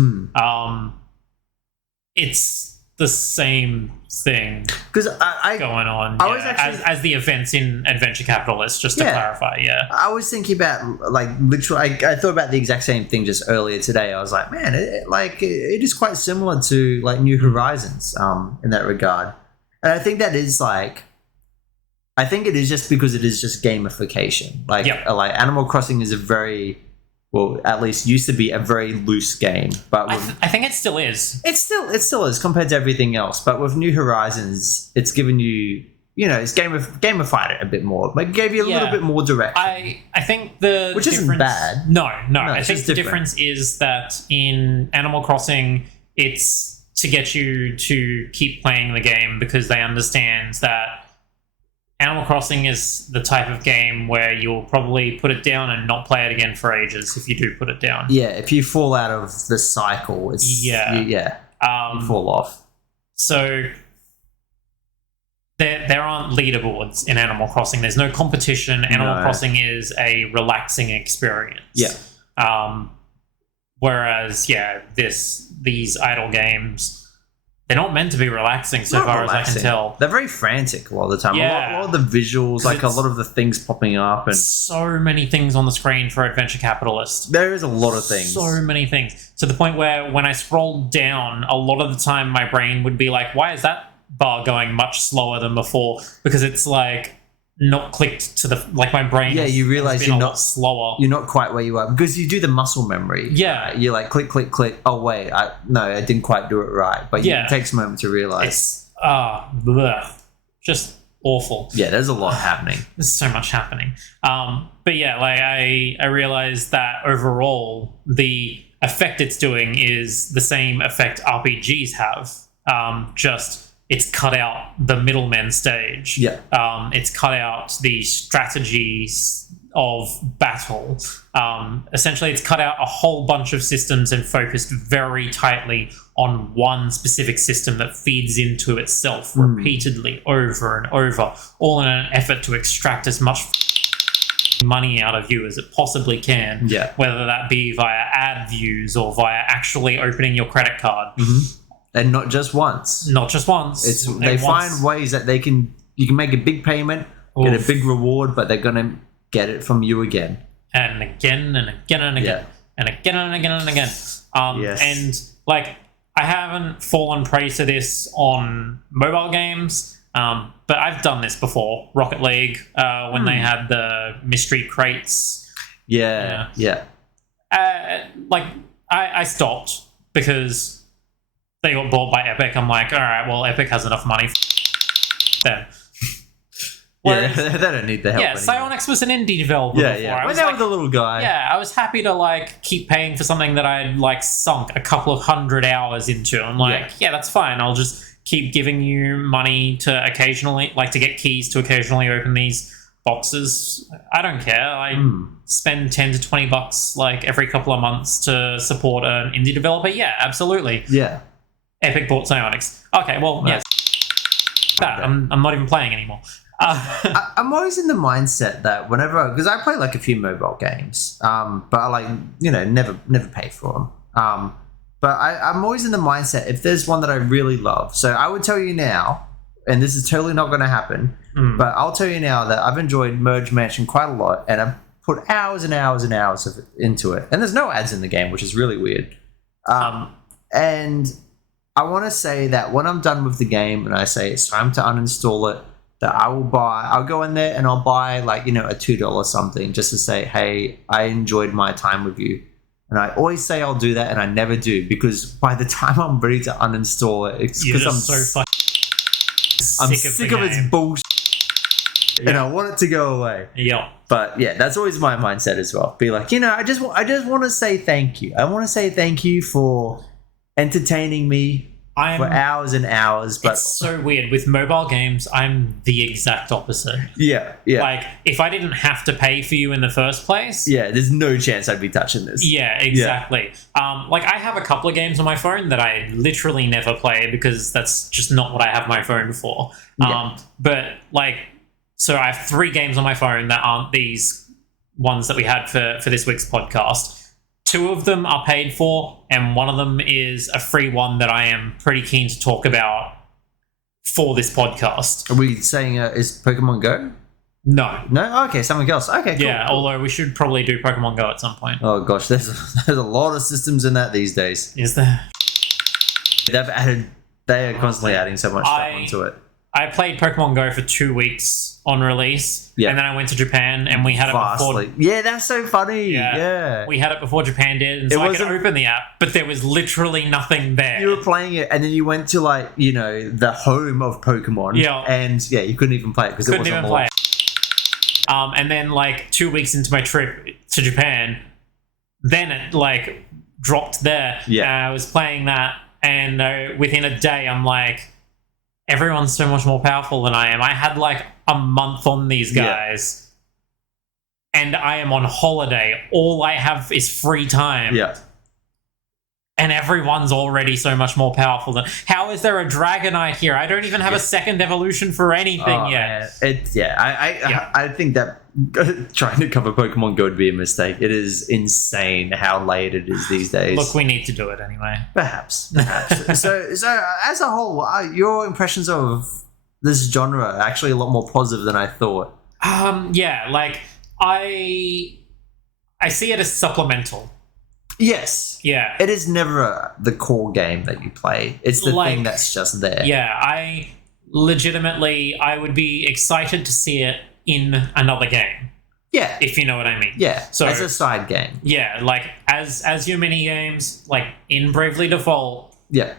It's the same thing because going on I was actually, as the events in Adventure Capitalist, just to clarify. I was thinking about like literally I thought about the exact same thing just earlier today. I was like, man, it is quite similar to like New Horizons in that regard. And I think that is like, I think it is just because it is just gamification. Like Animal Crossing is a very, well, at least used to be a very loose game, but I think it still is. It still is compared to everything else. But with New Horizons, it's given you, it's gamified it a bit more. Like it gave you a little bit more direction. I think the which isn't bad. No. I think the difference is that in Animal Crossing, it's to get you to keep playing the game because they understand that Animal Crossing is the type of game where you'll probably put it down and not play it again for ages if you do put it down. Yeah, if you fall out of the cycle, it's you fall off. So there aren't leaderboards in Animal Crossing. There's no competition. Animal Crossing is a relaxing experience. Yeah. Whereas these idle games, they're not meant to be relaxing so far as I can tell. They're very frantic a lot of the time. Yeah. A lot of the visuals, like a lot of the things popping up. And so many things on the screen for Adventure Capitalist. There is a lot of things. So many things. To the point where when I scrolled down, a lot of the time my brain would be like, why is that bar going much slower than before because it's like not clicked to the like my brain. Yeah, you realize has you're been a not lot slower. You're not quite where you are because you do the muscle memory. Yeah, you're like click, click, click. Oh wait, I didn't quite do it right. But Yeah. it takes a moment to realize. It's just awful. Yeah, there's a lot happening. There's so much happening. But yeah, like I realized that overall the effect it's doing is the same effect RPGs have. Just it's cut out the middleman stage. Yeah. It's cut out the strategies of battle. Essentially, it's cut out a whole bunch of systems and focused very tightly on one specific system that feeds into itself repeatedly over and over, all in an effort to extract as much money out of you as it possibly can. Yeah. Whether that be via ad views or via actually opening your credit card. And not just once. Not just once. They find ways that you can make a big payment, get a big reward, but they're gonna get it from you again. And again and again and again. And again and again and again. Yes. And like I haven't fallen prey to this on mobile games, but I've done this before. Rocket League, when they had the mystery crates. Yeah. Like I stopped because they got bought by Epic. I'm like, all right, well, Epic has enough money then. Yeah, they don't need the help anymore. Psionics was an indie developer before. Yeah. When they were the little guy. Yeah, I was happy to like keep paying for something that I'd like sunk a couple of 100 hours into. I'm like, yeah, that's fine. I'll just keep giving you money to occasionally, like to get keys to occasionally open these boxes. I don't care. I spend 10 to 20 bucks like every couple of months to support an indie developer. Yeah, absolutely. Yeah. Epic bought Psionics. Okay, well, yes. I'm not even playing anymore. I'm always in the mindset that whenever, because I play like a few mobile games, but I like, never pay for them. But I'm always in the mindset if there's one that I really love. So I would tell you now, and this is totally not going to happen, but I'll tell you now that I've enjoyed Merge Mansion quite a lot, and I've put hours and hours and hours into it. And there's no ads in the game, which is really weird. And I want to say that when I'm done with the game and I say it's time to uninstall it, that I'll go in there and I'll buy like, a $2 something just to say, hey, I enjoyed my time with you. And I always say I'll do that and I never do because by the time I'm ready to uninstall it, it's because I'm sick of its bullshit and I want it to go away. Yeah. But yeah, that's always my mindset as well. Be like, I just want to say thank you. I want to say thank you for entertaining me for hours and hours. But it's so weird with mobile games. I'm the exact opposite. Yeah. Like if I didn't have to pay for you in the first place, there's no chance I'd be touching this. Yeah, exactly. Like I have a couple of games on my phone that I literally never play because that's just not what I have my phone for. But like, so I have 3 games on my phone that aren't these ones that we had for this week's podcast. 2 of them are paid for, and one of them is a free one that I am pretty keen to talk about for this podcast. Are we saying is Pokemon Go? No. No? Okay, something else. Okay, cool. Yeah, although we should probably do Pokemon Go at some point. Oh gosh, there's a lot of systems in that these days. Is there? They are constantly adding so much stuff onto it. I played Pokemon Go for 2 weeks on release, and then I went to Japan, and we had it before. Yeah, that's so funny. Yeah. We had it before Japan did, and so I could open the app, but there was literally nothing there. You were playing it, and then you went to the home of Pokemon. Yeah. And you couldn't even play it because it wasn't launched. And then 2 weeks into my trip to Japan, then it dropped there. Yeah. And I was playing that, and within a day, I'm like, everyone's so much more powerful than I am. I had a month on these guys, and I am on holiday. All I have is free time. Yeah. And everyone's already so much more powerful than. How is there a Dragonite here? I don't even have a second evolution for anything yet. I think that trying to cover Pokemon Go would be a mistake. It is insane how late it is these days. Look, we need to do it anyway. Perhaps. so as a whole, your impressions of this genre are actually a lot more positive than I thought. I see it as supplemental. Yes. Yeah. It is never the core game that you play. It's the Like, thing that's just there. Yeah, I would be excited to see it in another game, Yeah. if you know what I mean. Yeah. So as a side game. yeah, like as your mini games, like in Bravely Default, Yeah.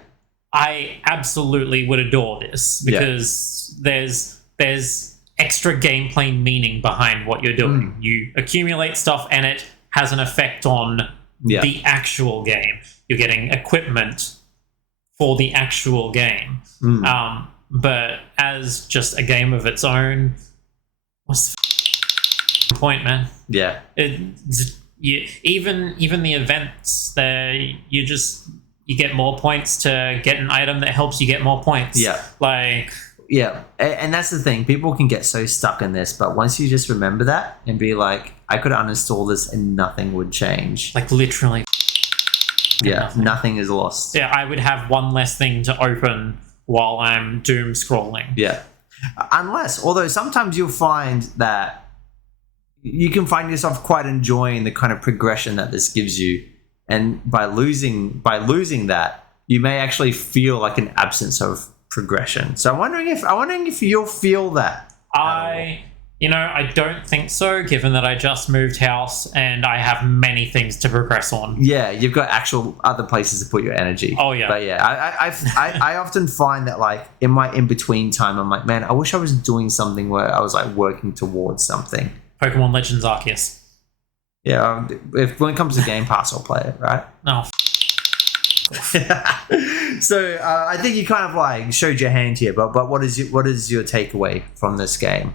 I absolutely would adore this because there's extra gameplay meaning behind what you're doing. You accumulate stuff and it has an effect on the actual game. You're getting equipment for the actual game. But as just a game of its own, what's the point, man? Yeah. Even the events there, you get more points to get an item that helps you get more points. Yeah. Like, yeah, and that's the thing. People can get so stuck in this, but once you just remember that and be like, I could uninstall this and nothing would change. like literally. Yeah, nothing is lost. Yeah, I would have one less thing to open while I'm doom scrolling. Yeah. Although sometimes you'll find that you can find yourself quite enjoying the kind of progression that this gives you. And by losing that, you may actually feel like an absence of progression. So I'm wondering if you'll feel that. I don't think so, given that I just moved house and I have many things to progress on. Yeah, you've got actual other places to put your energy. Oh yeah. But yeah, I often find that like in my in-between time, I'm like, man, I wish I was doing something where I was like working towards something. Pokemon Legends Arceus. Yeah, when it comes to Game Pass, I'll play it, right? No. So I think you kind of like showed your hand here, but what is your takeaway from this game?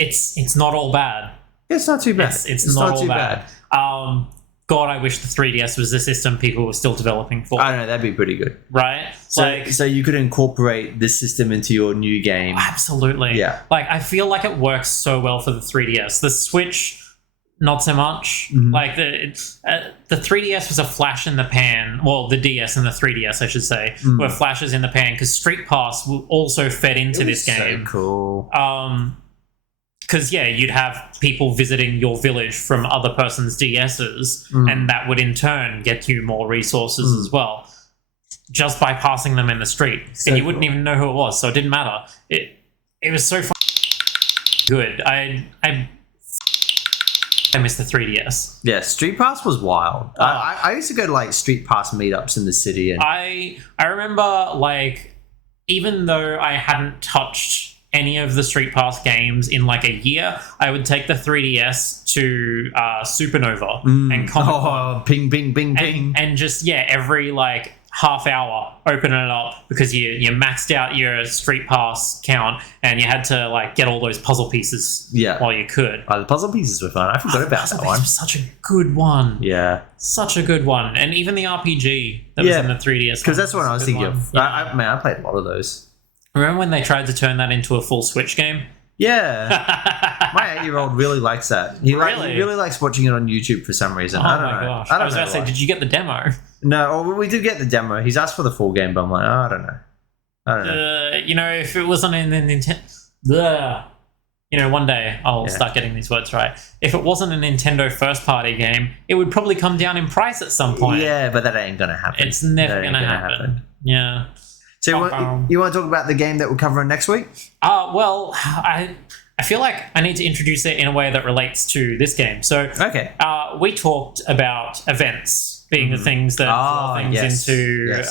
It's not all bad. It's not too bad. It's not all bad. God, I wish the 3DS was the system people were still developing for. I don't know, that'd be pretty good. Right? So you could incorporate this system into your new game. Absolutely. Yeah. Like, I feel like it works so well for the 3DS. The Switch, not so much. Like, the 3DS was a flash in the pan. Well, the DS and the 3DS, I should say, were flashes in the pan because Street Pass also fed into this game. So cool. Because, yeah, you'd have people visiting your village from other person's DSs, and that would in turn get you more resources as well, just by passing them in the street. And you wouldn't even know who it was, so it didn't matter. It was so good. I miss the 3DS. Yeah, Street Pass was wild. I used to go to like Street Pass meetups in the city, and I remember, like, even though I hadn't touched any of the Street Pass games in like a year, I would take the 3DS to Supernova and Comic-Con. Ping, ping, ping, ping. And just, every like half hour, open it up because you maxed out your Street Pass count and you had to like get all those puzzle pieces while you could. The puzzle pieces were fun. I forgot about that one. Was such a good one. Yeah. Such a good one. And even the RPG that was in the 3DS. Because that's what I was thinking of. I played a lot of those. Remember when they tried to turn that into a full Switch game? Yeah. My 8-year-old really likes that. He really likes watching it on YouTube for some reason. I don't know. Gosh. I was about to say, did you get the demo? No, we did get the demo. He's asked for the full game, but I'm like, I don't know. If it wasn't in the Nintendo... one day I'll start getting these words right. If it wasn't a Nintendo first-party game, it would probably come down in price at some point. Yeah, but that ain't going to happen. It's never going to happen. Yeah. So you want to talk about the game that we're covering next week? Well, I feel like I need to introduce it in a way that relates to this game. So we talked about events being the things that draw things into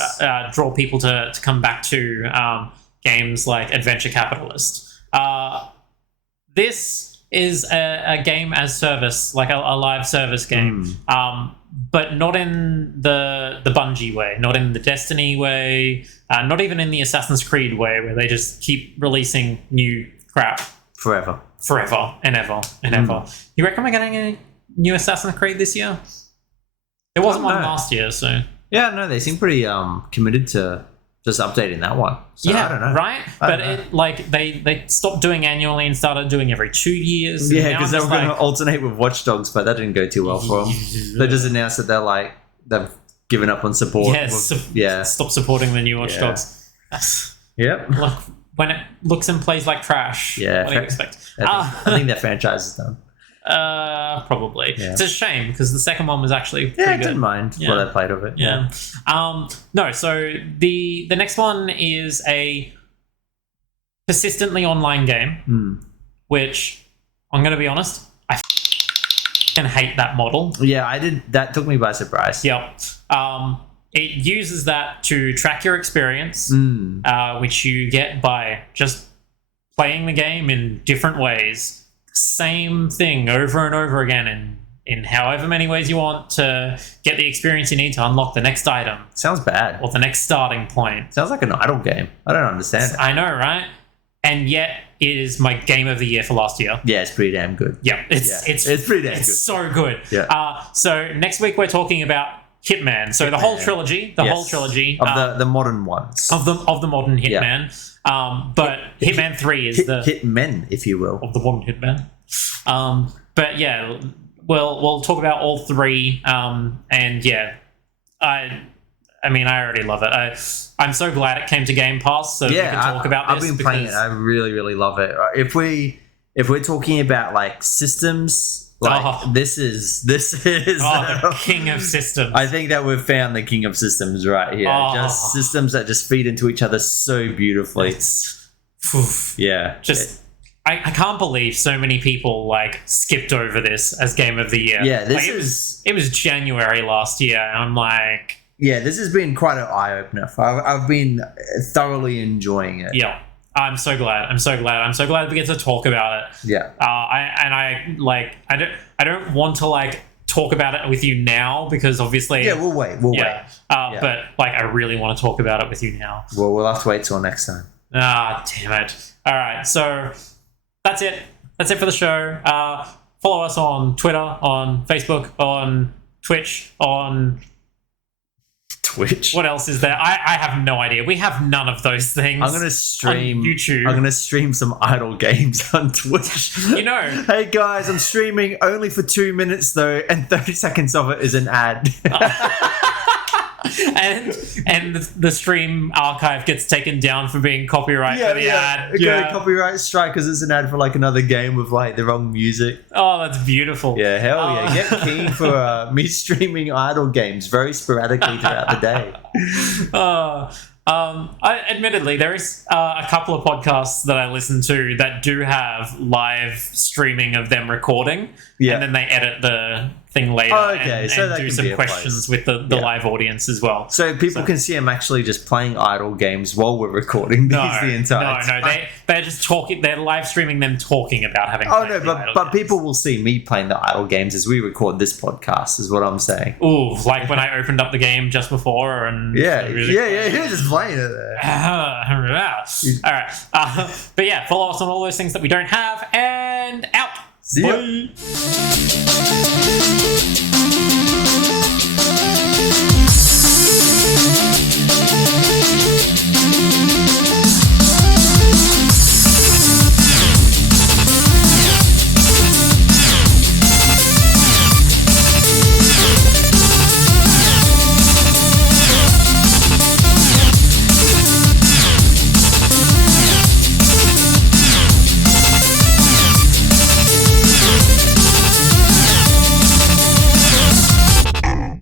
draw people to come back to games like Adventure Capitalist. This is a game as service, like a live service game. But not in the Bungie way, not in the Destiny way, not even in the Assassin's Creed way, where they just keep releasing new crap forever and ever and ever. You reckon we're getting a new Assassin's Creed this year? There wasn't one last year, so yeah, no, they seem pretty committed to just updating that one. So I don't know. Right? But they stopped doing annually and started doing every 2 years. Yeah, because they were going to alternate with Watch Dogs, but that didn't go too well for them. They just announced that they've given up on support. Stop supporting the new Watch Dogs. Yep. Look, when it looks and plays like trash, what do you expect? I think that franchise is done. Probably. Yeah. It's a shame because the second one was actually pretty I good. didn't mind what I played of it. Yeah. No, so the next one is a persistently online game, which I'm going to be honest, I can hate that model. Yeah, I did. That took me by surprise. Yep. It uses that to track your experience, which you get by just playing the game in different ways. Same thing over and over again in however many ways you want to get the experience you need to unlock the next item. Sounds bad. Or the next starting point. Sounds like an idle game. I don't understand it. I know, right? And yet it is my game of the year for last year. Yeah, it's pretty damn good. Yeah, it's pretty damn good. It's so good. Yeah. So next week we're talking about Hitman. So the whole trilogy, of the modern ones of the modern Hitman. But Hitman 3 is the Hitmen, if you will, of the modern Hitman. But yeah, we'll talk about all three. And yeah, I mean, I already love it. I'm so glad it came to Game Pass, so we can talk about this. I've been playing it. I really, really love it. If we're talking about like systems. This is the king of systems. I think that we've found the king of systems right here. Just systems that just feed into each other so beautifully. I can't believe so many people like skipped over this as game of the year. Yeah, it was January last year, and I'm like, yeah, this has been quite an eye opener. I've been thoroughly enjoying it. Yeah. I'm so glad we get to talk about it. Yeah. I don't want to like talk about it with you now because obviously we'll wait. But like I really want to talk about it with you now. Well, we'll have to wait till next time. Damn it. All right, so that's it for the show. Follow us on Twitter, on Facebook, on Twitch, on Twitch. What else is there? I have no idea. We have none of those things. I'm going to stream on YouTube. I'm going to stream some idle games on Twitch. You know. Hey guys, I'm streaming only for 2 minutes though, and 30 seconds of it is an ad. and the stream archive gets taken down for being copyright for the ad. Copyright strike because it's an ad for like another game with like the wrong music. Oh, that's beautiful. Yeah, hell yeah. Get keen for me streaming idle games very sporadically throughout the day. Admittedly, there is a couple of podcasts that I listen to that do have live streaming of them recording, and then they edit the thing later and do some questions with the live audience as well. So people can see them actually just playing idle games while we're recording these the entire time. They're just talking. They're live streaming them talking about having. But people will see me playing the idle games as we record this podcast. Is what I'm saying. Ooh, like when I opened up the game just before, and you're just playing it there. All right, but yeah, follow us on all those things that we don't have, and out. See ya.